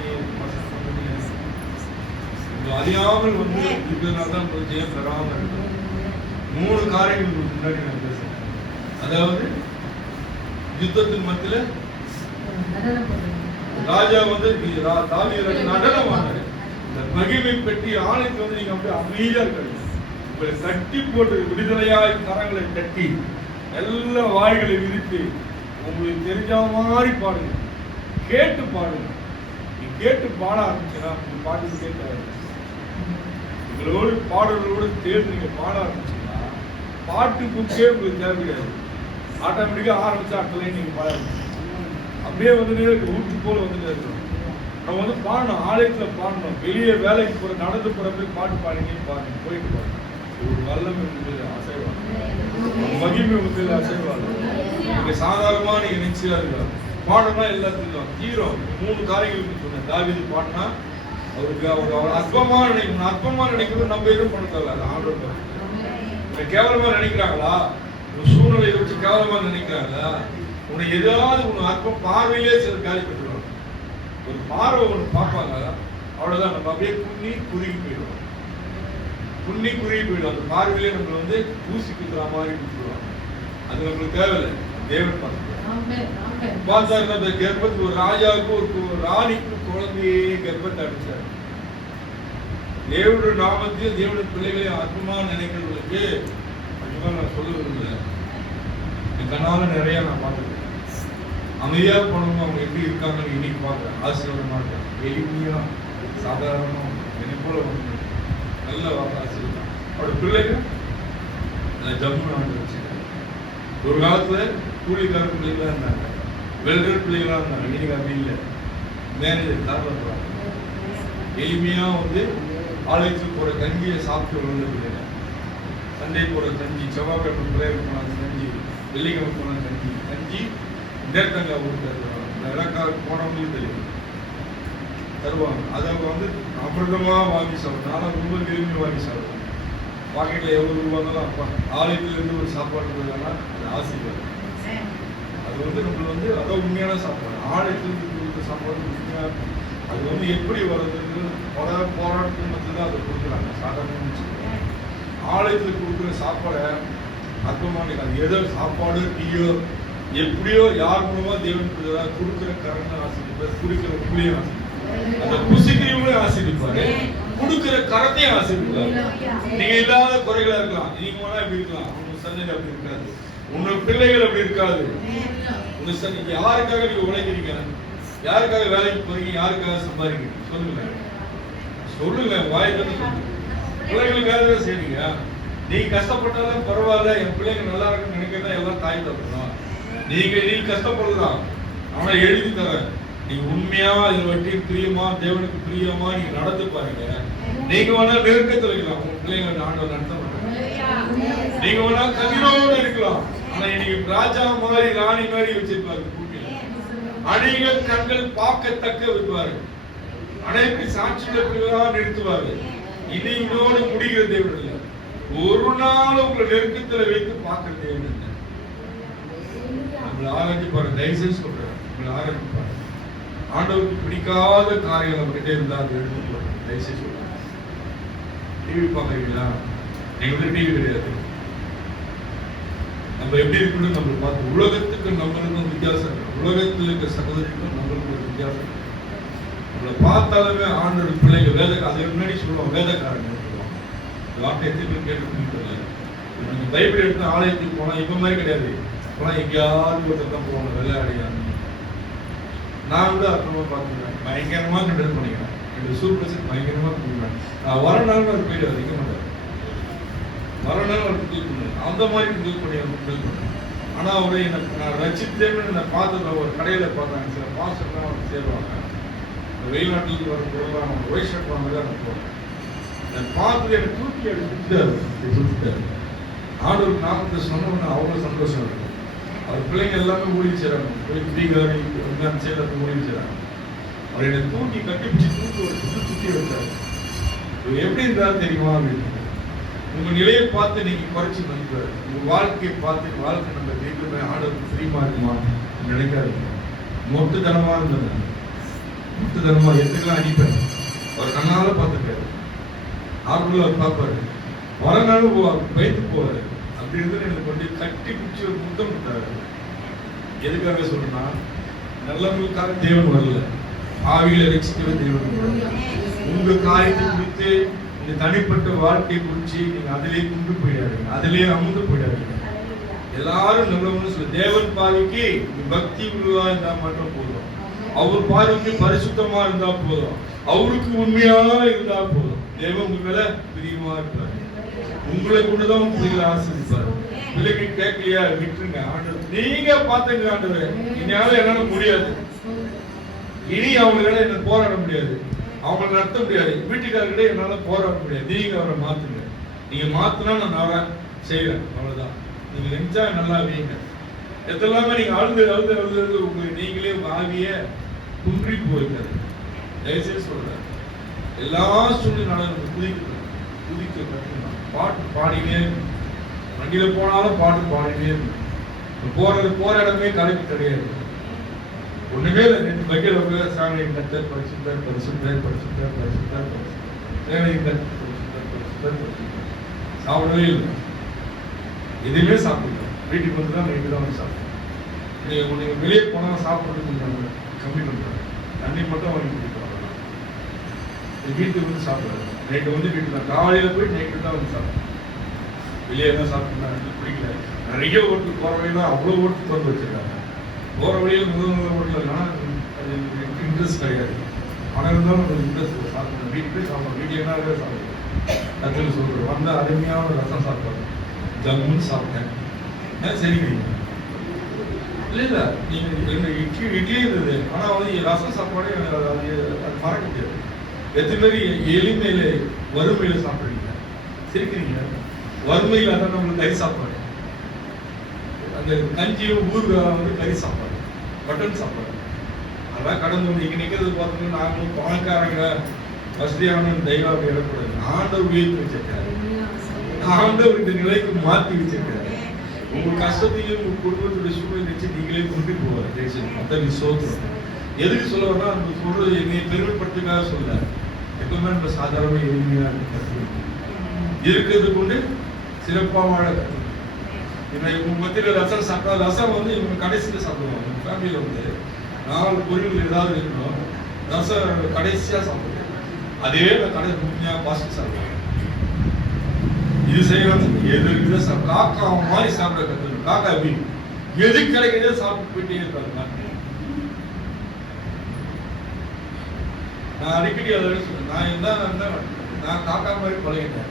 அறியாமல் வந்து இருக்கிறதுனால தான் ஜெயம் பெறாமல் இருக்கும். 3 காரியங்களுக்கு முன்னாடி நான் பேசுறேன். அதாவது யுத்தத்தின் மத்தியில ராஜா வந்து தாவீது நடனமானாரு. இந்த மகிமை பெட்டி ஆலயத்தில் வந்து நீங்க அப்படியே அமைதியா இருக்காங்க. உங்களை கட்டி போட்டு விடுதலையாய் கரங்களை கட்டி எல்லா வாய்களை விரித்து உங்களுக்கு தெரிஞ்ச மாதிரி பாடுங்க, கேட்டு பாடுங்க. நீ கேட்டு பாட ஆரம்பிச்சுன்னா உங்க பாட்டு கேட்க உங்களோடு பாடல்களோடு தேர்ந்து நீங்க பாட ஆரம்பிச்சீங்கன்னா பாட்டு புக்கே உங்களுக்கு தேவையாது. ஆட்டோமேட்டிக்கா ஆரம்பிச்சா அடுத்த நீங்க பாட அப்படியே வந்து ஊட்டு போல வந்துட்டு இருக்கணும். நம்ம வந்து பாடணும், ஆலயத்துல பாடணும், வெளியே வேலைக்கு போற நடந்து போற போய் பாட்டு பாடினே பாருங்க, போயிட்டு பாருங்க. ஒரு வல்லமை உங்களுக்கு அசைவாங்க, மகிமை உங்களுக்கு அசைவாங்க. நீங்க சாதாரணமா நீங்க நிச்சயம் இருக்கலாம். பாடனா எல்லாத்துக்கும் தீரும். 3 காரியங்களுக்கு சொன்னேன். தாவீது பாடினா அவருக்கு அவர் அற்பமா நினைக்கணும். அற்பமா நினைக்கிறது நம்ம எதுவும் பண்ண தேவை. ஆண்டவர் கேவலமா நினைக்கிறாங்களா? உன் சூழ்நிலையை வச்சு கேவலமா நினைக்கிறாங்களா? உன்னை ஏதாவது உன் அற்பம் பார்வையிலே சில காலி பெற்றுவாங்க. ஒரு பார்வை ஒன்று பார்ப்பாங்க, அவ்வளவுதான். நம்ம அப்படியே குன்னி குறுகி போயிடுவோம். அந்த பார்வையிலே நம்மள வந்து ஊசி குத்துற மாதிரி குத்துருவாங்க. அது நம்மளுக்கு தேவையில்லை. தேவன் பார்த்தாரு. அந்த கர்ப்பத்துக்கு ஒரு ராஜாவுக்கு ஒரு ராணிக்கு குழந்தையே கர்ப்பத்தை அடிச்சாரு. தேவனுடைய நாமத்தையும் தேவனுடைய பிள்ளைகளையும் அற்புதமா நினைக்கிறவங்களுக்கு அதிகமா நான் சொல்லுவதில்லை. என் கண்ணால நிறைய நான் பார்த்துருக்கேன். அமைதியா போனவங்க அவங்க எப்படி இருக்காங்கன்னு இன்னைக்கு பார்க்குறேன். ஆசீர்வாதமா இருக்காங்க. எளிமையா சாதாரணமா என்னை போல வந்து நல்ல ஆசீர்வாதம். அவரோட பிள்ளைகள் ஜம்மு ஆண்டு வச்சுருக்காங்க. ஒரு காலத்துல கூலிக்கார பிள்ளைகளா இருந்தாங்க, வெல்டர் பிள்ளைகளா இருந்தாங்க. இன்னைக்கு அப்படி இல்லை. மேனேஜர் காரில் போறாங்க. எளிமையா வந்து ஆலயத்துக்கு போற கஞ்சியை சாப்பிட்டு விழுந்த பிள்ளைங்க. சண்டே போற கஞ்சி, செவ்வாய்க்கிழமை பிரேயர் போனாங்க கஞ்சி, வெள்ளிக்கிழமை போனாங்க கஞ்சி நேர்த்தங்காய் ஊற்றி தருவாங்க. இலக்காவுக்கு போனவங்களும் தெரியும் தருவாங்க. அதை வந்து அமிர்தமா வாங்கி சாப்பிடுவோம். ஆனால் ரொம்ப விரும்பி வாங்கி சாப்பிடுவோம். பாக்கெட்ல எவ்வளவு ரூபாய்னாலும் அப்பா ஆலயத்துல இருந்து ஒரு சாப்பாடு போயிடலாம். அது ஆசீர்வாதம். அது வந்து நம்மள வந்து அதான் உண்மையான சாப்பாடு. ஆலயத்திலிருந்து கொடுத்த சாப்பாடு உண்மையா. அது வந்து எப்படி வர்றதுன்னு பல போராட்டத்தின் மத்தியில் தான் அதை கொடுக்குறாங்க. சாதாரண ஆலயத்தில் கொடுக்குற சாப்பாடை அற்புதமான அது எதோ சாப்பாடு டீயோ எப்படியோ யார் மூலமா தேவன் கொடுக்குற கரண்ட் ஆசீர்வார், கொடுக்குற புளியும் ஆசீர்வார், அந்த புசிக்கிறவங்களையும் ஆசீர்வாரு, கொடுக்குற கரத்தையும் ஆசீர்வாரு. நீங்க இல்லாத குறைகளா இருக்கலாம், நீங்க வேணா இப்படி இருக்கலாம். உங்க சந்ததி அப்படி இருக்காது, உங்க பிள்ளைகள் அப்படி இருக்காது. உங்க சந்ததி யாருக்காக நீங்க உழைக்கிறீங்க, யாருக்காக வேலைக்கு போறீங்க, யாருக்காக சம்பாதிக்கிறீங்க சொல்லுங்க வாய் தந்து சொல்லுங்க. பிள்ளைகளுக்கு வேலை செய்றீங்க. நீங்க கஷ்டப்பட்டாலும் பரவாயில்ல, என் பிள்ளைங்க நல்லா இருக்குன்னு நினைக்கிறதா எல்லாம் தாய் தப்பணும். நீங்க கஷ்டப்படலாம், ஆனா எழுதி தரேன். நீங்க உண்மையா இதை வட்டி பிரியமா தேவனுக்கு பிரியமா நீங்க நடந்து பாருங்க. நீங்க வேணா நெருக்கத்தில் இருக்கலாம், உங்க பிள்ளைங்க ஆண்டவர் நடத்த மாட்டாங்க. நீங்க வேணா கதிரோடு இருக்கலாம், ஆனா இன்னைக்கு ராஜா மாதிரி ராணி மாதிரி வச்சிருப்பாரு. அநேக கண்கள் பார்க்கத்தக்க வைப்பாரு, அனைத்து சாட்சிகளை நிறுத்துவாரு. இன்னையோடு முடிகிற தேவன் இல்லை. ஒரு நாள் உங்களை நெருக்கத்தில் வைத்து பார்க்கிற தேவன் இல்லை. உங்களை ஆராய்ச்சி பாருங்க, தயவுசெய்து சொல்றேன், உங்களை ஆராய்ச்சி பாருங்க. ஆண்டவருக்கு பிடிக்காத காரியங்கள் நம்ம கிட்டே இருந்தா அது எடுத்து போடுறேன். தயவுசெய்து சொல்றேன். டிவி பார்க்குறீங்களா? நீங்க வந்து டிவி கிடையாது. நம்ம எப்படி இருக்கணும் நம்ம பார்த்து. உலகத்துக்கு நம்மளுக்கும் வித்தியாசம் இருக்கு. உலகத்தில் இருக்க சகோதரிக்கும் நம்மளுக்கும் ஒரு வித்தியாசம் இருக்கு. நம்மளை பார்த்தாலுமே ஆண்டோட பிள்ளைங்க வேத, அதுக்கு முன்னாடி சொல்லுவாங்க வேதக்காரங்க சொல்லுவாங்க. வார்த்தை எத்தனை பேர் கேட்டு நீங்க பைபிள் எடுத்து ஆலயத்துக்கு போனா இப்ப மாதிரி கிடையாது. இப்போலாம் எங்கேயாவது ஒருத்தர் தான் போகணும் வெள்ளையாடியான்னு. நான் வந்து அப்புறமா பார்த்துக்கிறேன், பயங்கரமா கண்டல் பண்ணிக்கிறேன். என்னோட சூப்பர் பயங்கரமா கொடுக்குறேன். நான் வர நாள் அது போயிட்டு வைக்க மாட்டேன். வர நாள் அவர் கிண்டல் பண்ணுவேன், அந்த மாதிரி கிண்டல் பண்ணேன். ஆனா அவரை எனக்கு நான் ரசித்தேன்னு நான் பார்த்தது ஒரு கடையில பார்த்தாங்க. சில பாசெல்லாம் அவர் சேருவாங்க. வெளிநாட்டிலிருந்து வர பொருளாக நம்ம ஒயிட் ஷர்ட் வாங்கதான் நான் போறேன். நான் பார்த்தது எனக்கு தூக்கி எடுத்துட்டாரு. ஆண்டவர் நாமத்தை சொன்னோம்னா அவ்வளவு சந்தோஷம் இருக்கும். அவர் பிள்ளைங்க எல்லாமே ஊழிய செய்றாங்க, போய் பீகாரி சேர்த்து ஊழிய செய்றாங்க. அவர் என்னை தூக்கி கட்டிப்பிடிச்சு தூக்கி ஒரு சுத்தி வச்சாரு. எப்படி இருந்தாலும் தெரியுமா அப்படின்னு. உங்க நிலையை பார்த்து நீங்க குறைச்சி மதிப்பாரு. உங்க வாழ்க்கையை பார்த்து வாழ்க்கை நம்ம வீட்டுல ஆண்டவருக்கு ஃப்ரீமா இருக்குமா நினைக்காதீங்க. மொட்டுத்தனமா இருந்தது, மொட்டுத்தனமா எதுக்கெல்லாம் அடிப்பேன். அவர் கண்ணால பார்த்துருக்காரு, ஆர்வல அவர் பார்ப்பாரு. வரனாலும் பயந்து போவாரு. அப்படி இருந்து எனக்கு கொண்டு கட்டி பிடிச்சி ஒரு முத்தம் கொடுத்தாரு. எதுக்காக சொல்றேன்னா, நல்லவங்களுக்காக தேவன் வரல, ஆவியில ரசிக்கிற தேவன். உங்க காரியத்தை குறித்து இந்த தனிப்பட்ட வாழ்க்கையை குறிச்சு நீங்க அதிலே குண்டு போயிடாதீங்க, அதிலே அமுந்து போயிடாதீங்க. எல்லாரும் நல்லவங்க சொல்ல. தேவன் பார்வைக்கு பக்தி உள்ளதா இருந்தா மட்டும் போதும். அவர் பார்வைக்கு பரிசுத்தமா இருந்தா போதும். அவருக்கு உண்மையா இருந்தா போதும். தேவன் உங்க மேல பிரியமா இருப்பாரு. உங்களை கொண்டுதான் பிள்ளைகளை ஆசிரிப்பாரு. பிள்ளைக்கு கேட்கலையா விட்டுருங்க. ஆண்டவர் நீங்க பாத்துங்க. ஆண்டவர் என்னால என்னால முடியாது, இனி அவங்கள என்ன போராட முடியாது, அவங்களை நடத்த முடியாது, வீட்டுக்காரர்கிட்ட என்னால போராட முடியாது. நீங்க அவரை மாத்துங்க. நீங்க மாத்தினா நான் அவன் செய்வேன். அவ்வளவுதான். நீங்க நினைச்சா நல்லா வீங்க. எதெல்லாமே நீங்க அழுது அழுது அழுது உங்களுக்கு நீங்களே உங்க ஆவிய குன்றி போயிருக்காரு. தயவுசெய்து சொல்றேன், எல்லா சூழ்நிலையும் குதிக்க கற்றுக்கணும். பாட்டு பாடினே, வண்டியில போனாலும் பாட்டு பாடினே இருக்கணும். போற இடமே கலைப்பு கிடையாது. ஒண்ணுமே இல்லை. ரெண்டு பக்கெட் உட்கார சாமி கத்தர் பரிசுத்தர் பரிசுத்தர் பரிசுத்தர் பரிசுத்தர் பரிசுத்தர் சாப்பிடவே இல்லை. எதுவுமே சாப்பிடல. வீட்டுக்கு வந்து தான் நைட்டு தான் வந்து சாப்பிடுவோம். நீங்க வெளியே போனா சாப்பிட்றது கொஞ்சம் கம்மி பண்றாங்க. தண்ணி மட்டும் வாங்கி குடிப்பாங்க. வீட்டுக்கு வந்து சாப்பிடுறாரு. நைட்டு வந்து வீட்டு தான், காலையில போய் நைட்டு தான் வந்து சாப்பிடுறேன். வெளியே தான் சாப்பிட்டா பிடிக்கல. நிறைய ஓட்டு போற வழியில அவ்வளவு ஓட்டு திறந்து வச்சிருக்காங்க. போற வழியில் முதல் ஓட்டலன்னா அது இன்ட்ரெஸ்ட் கிடையாது. பணம் இருந்தாலும் அது இன்ட்ரெஸ்ட் சாப்பிடணும். வீட்டுக்கு போய் சாப்பிடணும். வீட்டில் என்ன இருக்கோ சாப்பிடுவோம். கற்றுன்னு சொல்றேன். வந்த அருமையான ரசம் சாப்பிடுவாங்க. ஜம்முன்னு சாப்பிட்டேன். சரிங்க இல்லை இல்லை, நீங்க இட்லி இருந்தது. ஆனா வந்து ரசம் சாப்பாடு அது மறக்க முடியாது. எத்தனை பேர் எளிமையில வறுமையில சாப்பிடுறீங்க, சிரிக்கிறீங்க. வறுமையில தான் நம்மளுக்கு கறி சாப்பாடு, அந்த கஞ்சியும் ஊறுகாய் வந்து கறி சாப்பாடு, மட்டன் சாப்பாடு. அதான் கடந்து வந்து இங்க நிக்கிறது பார்த்தோம்னா நாங்களும் பணக்காரங்க வசதியான தெய்வம் இடக்கூடாது. ஆண்டவர் உயர்த்தி வச்சிருக்காரு. ஆண்டவர் இந்த நிலைக்கு மாற்றி வச்சிருக்காரு. உங்க கஷ்டத்தையும் உங்க குடும்பத்துடைய சூழ்நிலை வச்சு நீங்களே கொண்டு போவார். அத்தனை சோத்திரம். எதுக்கு சொல்ல வரா, நம்ம சொல்றது என்னை பெருமைப்படுத்துக்காக சொல்ல. எப்பவுமே நம்ம சாதாரண எளிமையா இருக்கிறது கொண்டு சிறப்பாக வாழ கற்றுக்கணும். இவங்க மத்தியில ரசம் சாப்பிட்டா, ரசம் வந்து இவங்க கடைசியில சாப்பிடுவாங்க. ஃபேமிலியில வந்து 4 பொருள் ஏதாவது இருக்கணும், ரசம் கடைசியா சாப்பிடுவேன். அதே கடை முக்கியா பாஸ்ட் சாப்பிடுவேன். இது செய்யணும். எது இருக்குதோ காக்கா மாதிரி சாப்பிட கற்றுக்கணும். காக்கா எப்படி எது கிடைக்கிறதோ சாப்பிட்டு போயிட்டே இருக்காங்க. நான் அடிக்கடி அதை சொல்றேன். நான் காக்கா மாதிரி பழகிட்டேன்.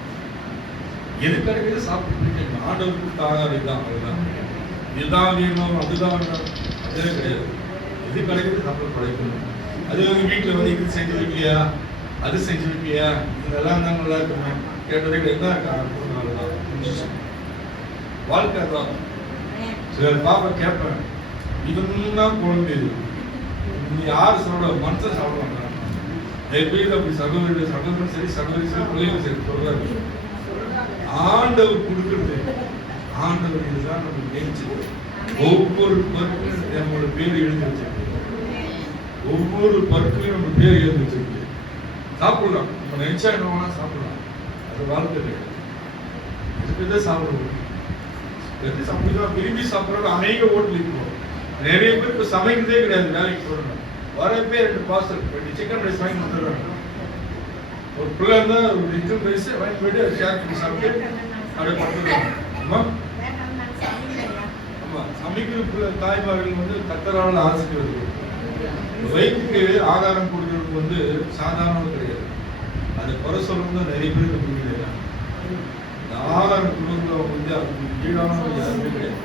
எது கிடைக்கிறதோ சாப்பிட்டு போயிட்டே. ஆண்டவர் கூப்பிட்டு ஆகாது தான். அதுதான் இதுதான் வேணும், அதுதான் வேணும், அதே கிடையாது. எது கிடைக்கிறது சாப்பிட பழகணும். அது வந்து வீட்டில் வந்து இது செஞ்சு வைக்கலையா, அது செஞ்சு வைக்கலையா, இதெல்லாம் தான் நல்லா இருக்குமே கேட்டதே கிடையாது. வாழ்க்கை தான். சில பாப்பா கேட்பேன், இதுதான் குழந்தை. நீ யாரு சொல்ற, மனுஷன் சாப்பிடுவாங்க. அப்படி சகோதரன் சரி, சகோதரி சரி, பிள்ளைகள் சரி சொல்றாரு. ஆண்டவர் கொடுக்கிறது, ஆண்டவர் இதுதான் நம்ம நினைச்சது. ஒவ்வொரு பருக்கும் நம்மளோட பேர் எழுதி வச்சிருக்கு. ஒவ்வொரு பருக்கையும் நம்ம பேர் எழுதி வச்சிருக்கு. சாப்பிடலாம், நம்ம நினைச்சா என்ன வேணா சாப்பிடலாம். அது வாழ்க்கை கிடையாது. இதுக்குதான் சாப்பிடுவோம். எப்படி சாப்பிடுறோம், விரும்பி சாப்பிட்றோம். அநேக ஓட்டல் இருக்கும். நிறைய பேர் இப்ப சமைக்கிறதே கிடையாது. வேலைக்கு போறோம், வரப்பே 2 பார்சல் 2 சிக்கன் ரைஸ் வாங்கி வந்துடுறாங்க. ஒரு பிள்ளை இருந்தா ஒரு சிக்கன் ரைஸ் வாங்கி போயிட்டு ஷேர் பண்ணி சாப்பிட்டு அப்படியே படுத்துடுறாங்க. ஆமா ஆமா, சமைக்கிற பிள்ளை தாய்மார்கள் வந்து கத்தரால் ஆசிக்கிறது. வயிற்றுக்கு ஆகாரம் கொடுக்கறது வந்து சாதாரணம் கிடையாது. அதை குறை சொல்லணும் நிறைய பேருக்கு புரியல. ஆகாரம் கொடுக்கறவங்க வந்து அதுக்கு ஈடானவங்க யாருமே கிடையாது.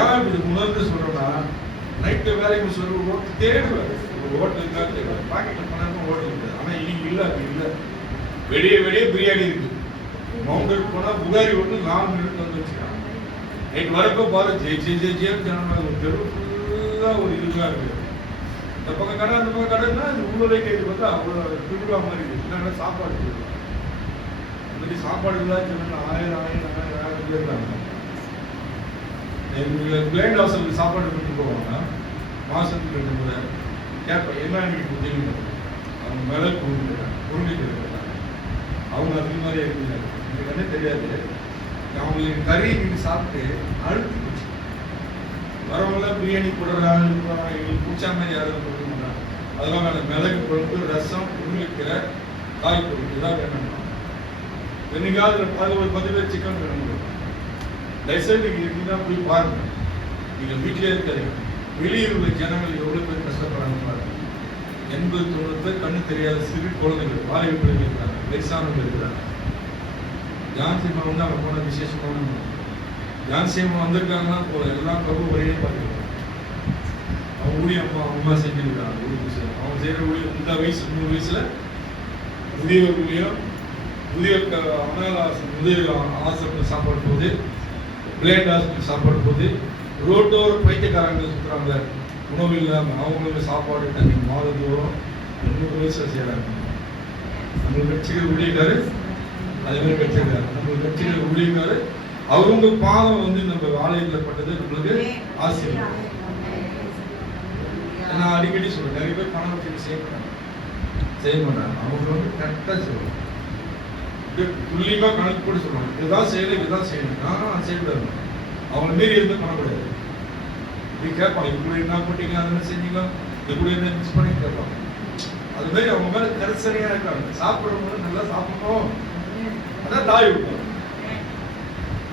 ஏன் இது உணர்ந்து சொல்றேன்னா, நைட்டு வேலைக்கு சொல்ல தேடுவேன். ஒரு ஹோட்டலுக்கு தான் தேடுவேன். பாக்கெட்ல பணம் ஹோட்டல் இருக்குது. ஆனா இன்னைக்கு இல்லை, அப்படி இல்லை. வெளியே பிரியாணி இருக்கு. மவுண்டர் போனா புகாரி ஹோட்டல் 4 மினிட் வந்து வச்சுக்காங்க. நைட்டு வரப்போ பாரு ஜெயம் ஜனநாயகம் ஒரு தெரு ஃபுல்லா ஒரு இதுதான் இருக்கு. இந்த பக்கம் கடை, அந்த பக்கம் கடைன்னா உள்ளே கேட்டு பார்த்தா அவ்வளோ திருவிழா மாதிரி இருக்கு. என்ன சாப்பாடு கொடுக்கலாம். இந்த சாப்பாடு இல்லாத 1000 பேர் இருக்காங்க. பிளேண்ட் ஹவுஸுக்கு சாப்பாடு கொண்டு போவாங்க. மாசத்துக்கு 2 முறை கேட்பேன், என்ன இன்னைக்கு கொடுத்தீங்கன்னு. அவங்க மிளகு உருண்டை கேட்கிறாங்க. அவங்க அது மாதிரி இருக்குங்க. எனக்கு என்ன தெரியாது. அவங்களுக்கு கறி நீங்க சாப்பிட்டு அழுத்தி போச்சு. வரவங்களாம் பிரியாணி போடுறாங்க, எங்களுக்கு பிடிச்ச மாதிரி யாரும் கொடுக்க மாட்டாங்க. அதெல்லாம் வேணும். மிளகு குழம்பு, ரசம், உருளைக்கீரை, காய் பொருள் இதான் வேணும். என்னைக்காவது ஒரு 10 பேர் சிக்கன் வேணும். தயவுசெய்து நீங்க எப்படிதான் போய் பாருங்க. நீங்க வீட்டிலே இருக்காதீங்க. வெளியில் உள்ள ஜனங்கள் எவ்வளவு பேர் கஷ்டப்படுறாங்க பாருங்க. 80-90 பேர் கண்ணு தெரியாத சிறு குழந்தைகள், வாலிப பிள்ளைகள் இருக்கிறாங்க, வயசானவங்க இருக்கிறாங்க. ஜான்சிமா வந்து அவங்க போன விசேஷமான ஜான்சிமா வந்திருக்காங்கன்னா போல எல்லாம் பிரபு வரையே பார்த்துருக்காங்க. அவங்க ஊழியம் அம்மா செஞ்சிருக்காங்க. அவங்க செய்யற ஊழியம் இந்த வயசு 3 வயசுல முதியோர் ஊழியம், முதியோர் ஆசிரியர் சாப்பாடு போகுது, பிளேண்ட் ஹாஸ்பிட்டல் சாப்பாடு போகுது, ரோட்டோர் பைத்தியக்காரங்க சுற்றுறாங்க உணவு இல்லாமல். அவங்களுக்கு சாப்பாடு தண்ணி மாதந்தோறும் 3 வயசுல செய்யறாங்க. நம்மளுக்கு கட்சிகள் ஊழியக்காரு, அதே மாதிரி கட்சிக்காரு. நம்மளுக்கு கட்சிகள் ஊழியக்காரு. அவங்க பாதம் வந்து நம்ம ஆலயத்தில் பட்டது நம்மளுக்கு ஆசீர்வாதம். நான் அடிக்கடி சொல்றேன், நிறைய பேர் பணம் வச்சு செய்ய மாட்டாங்க. அவங்க வந்து கரெக்டா செய்வாங்க, துல்லியமா கணக்கு போட்டு சொல்லுவாங்க, இதுதான் செய்யணும் இதுதான் செய்யணும். நான் செய்யக்கூடாது, அவங்கள மீறி எதுவுமே பண்ணக்கூடாது. இப்படி கேட்பாங்க, இப்படி என்ன போட்டீங்க, அது என்ன செஞ்சீங்க, இது கூட என்ன மிக்ஸ் பண்ணி கேட்பாங்க. அது மாதிரி அவங்க மேல கரிசனையா இருக்காங்க. சாப்பிடுறவங்க நல்லா சாப்பிடணும், அதான் தாய் விட்டோம்.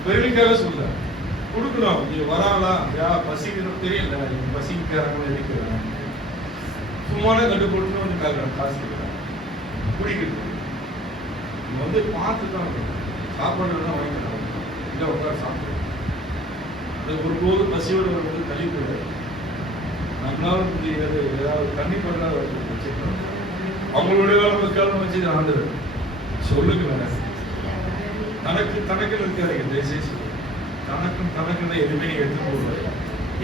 பெருமைக்காக சொல்ல கொடுக்கணும். நீ வராங்களா, யா பசிக்கணும் தெரியல, பசிக்கிறாங்களா இருக்கிறாங்க, சும்மான கட்டுப்பட்டு வந்து கேட்கறாங்க, காசு கேட்கறாங்க, குடிக்கிறது. நம்ம வந்து பார்த்து தான் சாப்பாடு வேணா வாங்கிக்கலாம், இல்லை உட்கார சாப்பிடுவோம். அது ஒருபோது பசியோடு வரும்போது தள்ளி போயிடாது. நம்மளால முடியாது, ஏதாவது தண்ணி பண்ணா வச்சுக்கணும். அவங்களுடைய வேலை கேள்வி வச்சு ஆண்டு சொல்லுங்க வேணாம். தனக்கு இருக்காதீங்க, தயவுசெய்து சொல்லுங்க. தனக்குன்னு எதுவுமே நீங்க எடுத்து போடுவாங்க.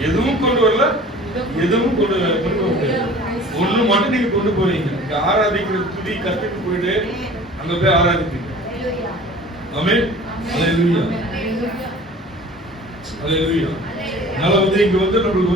எதுவும் கொண்டு வரல, எதுவும் கொண்டு முடியாது. ஒண்ணு மட்டும் நீங்க கொண்டு போறீங்க, இங்க ஆராதிக்கிற துதி கத்துட்டு போயிட்டு அங்க போய் ஆராதிப்பீங்க. ஆமென். அல்லேலூயா, அல்லேலூயா. அதனால வந்து இங்க வந்து நம்மளுக்கு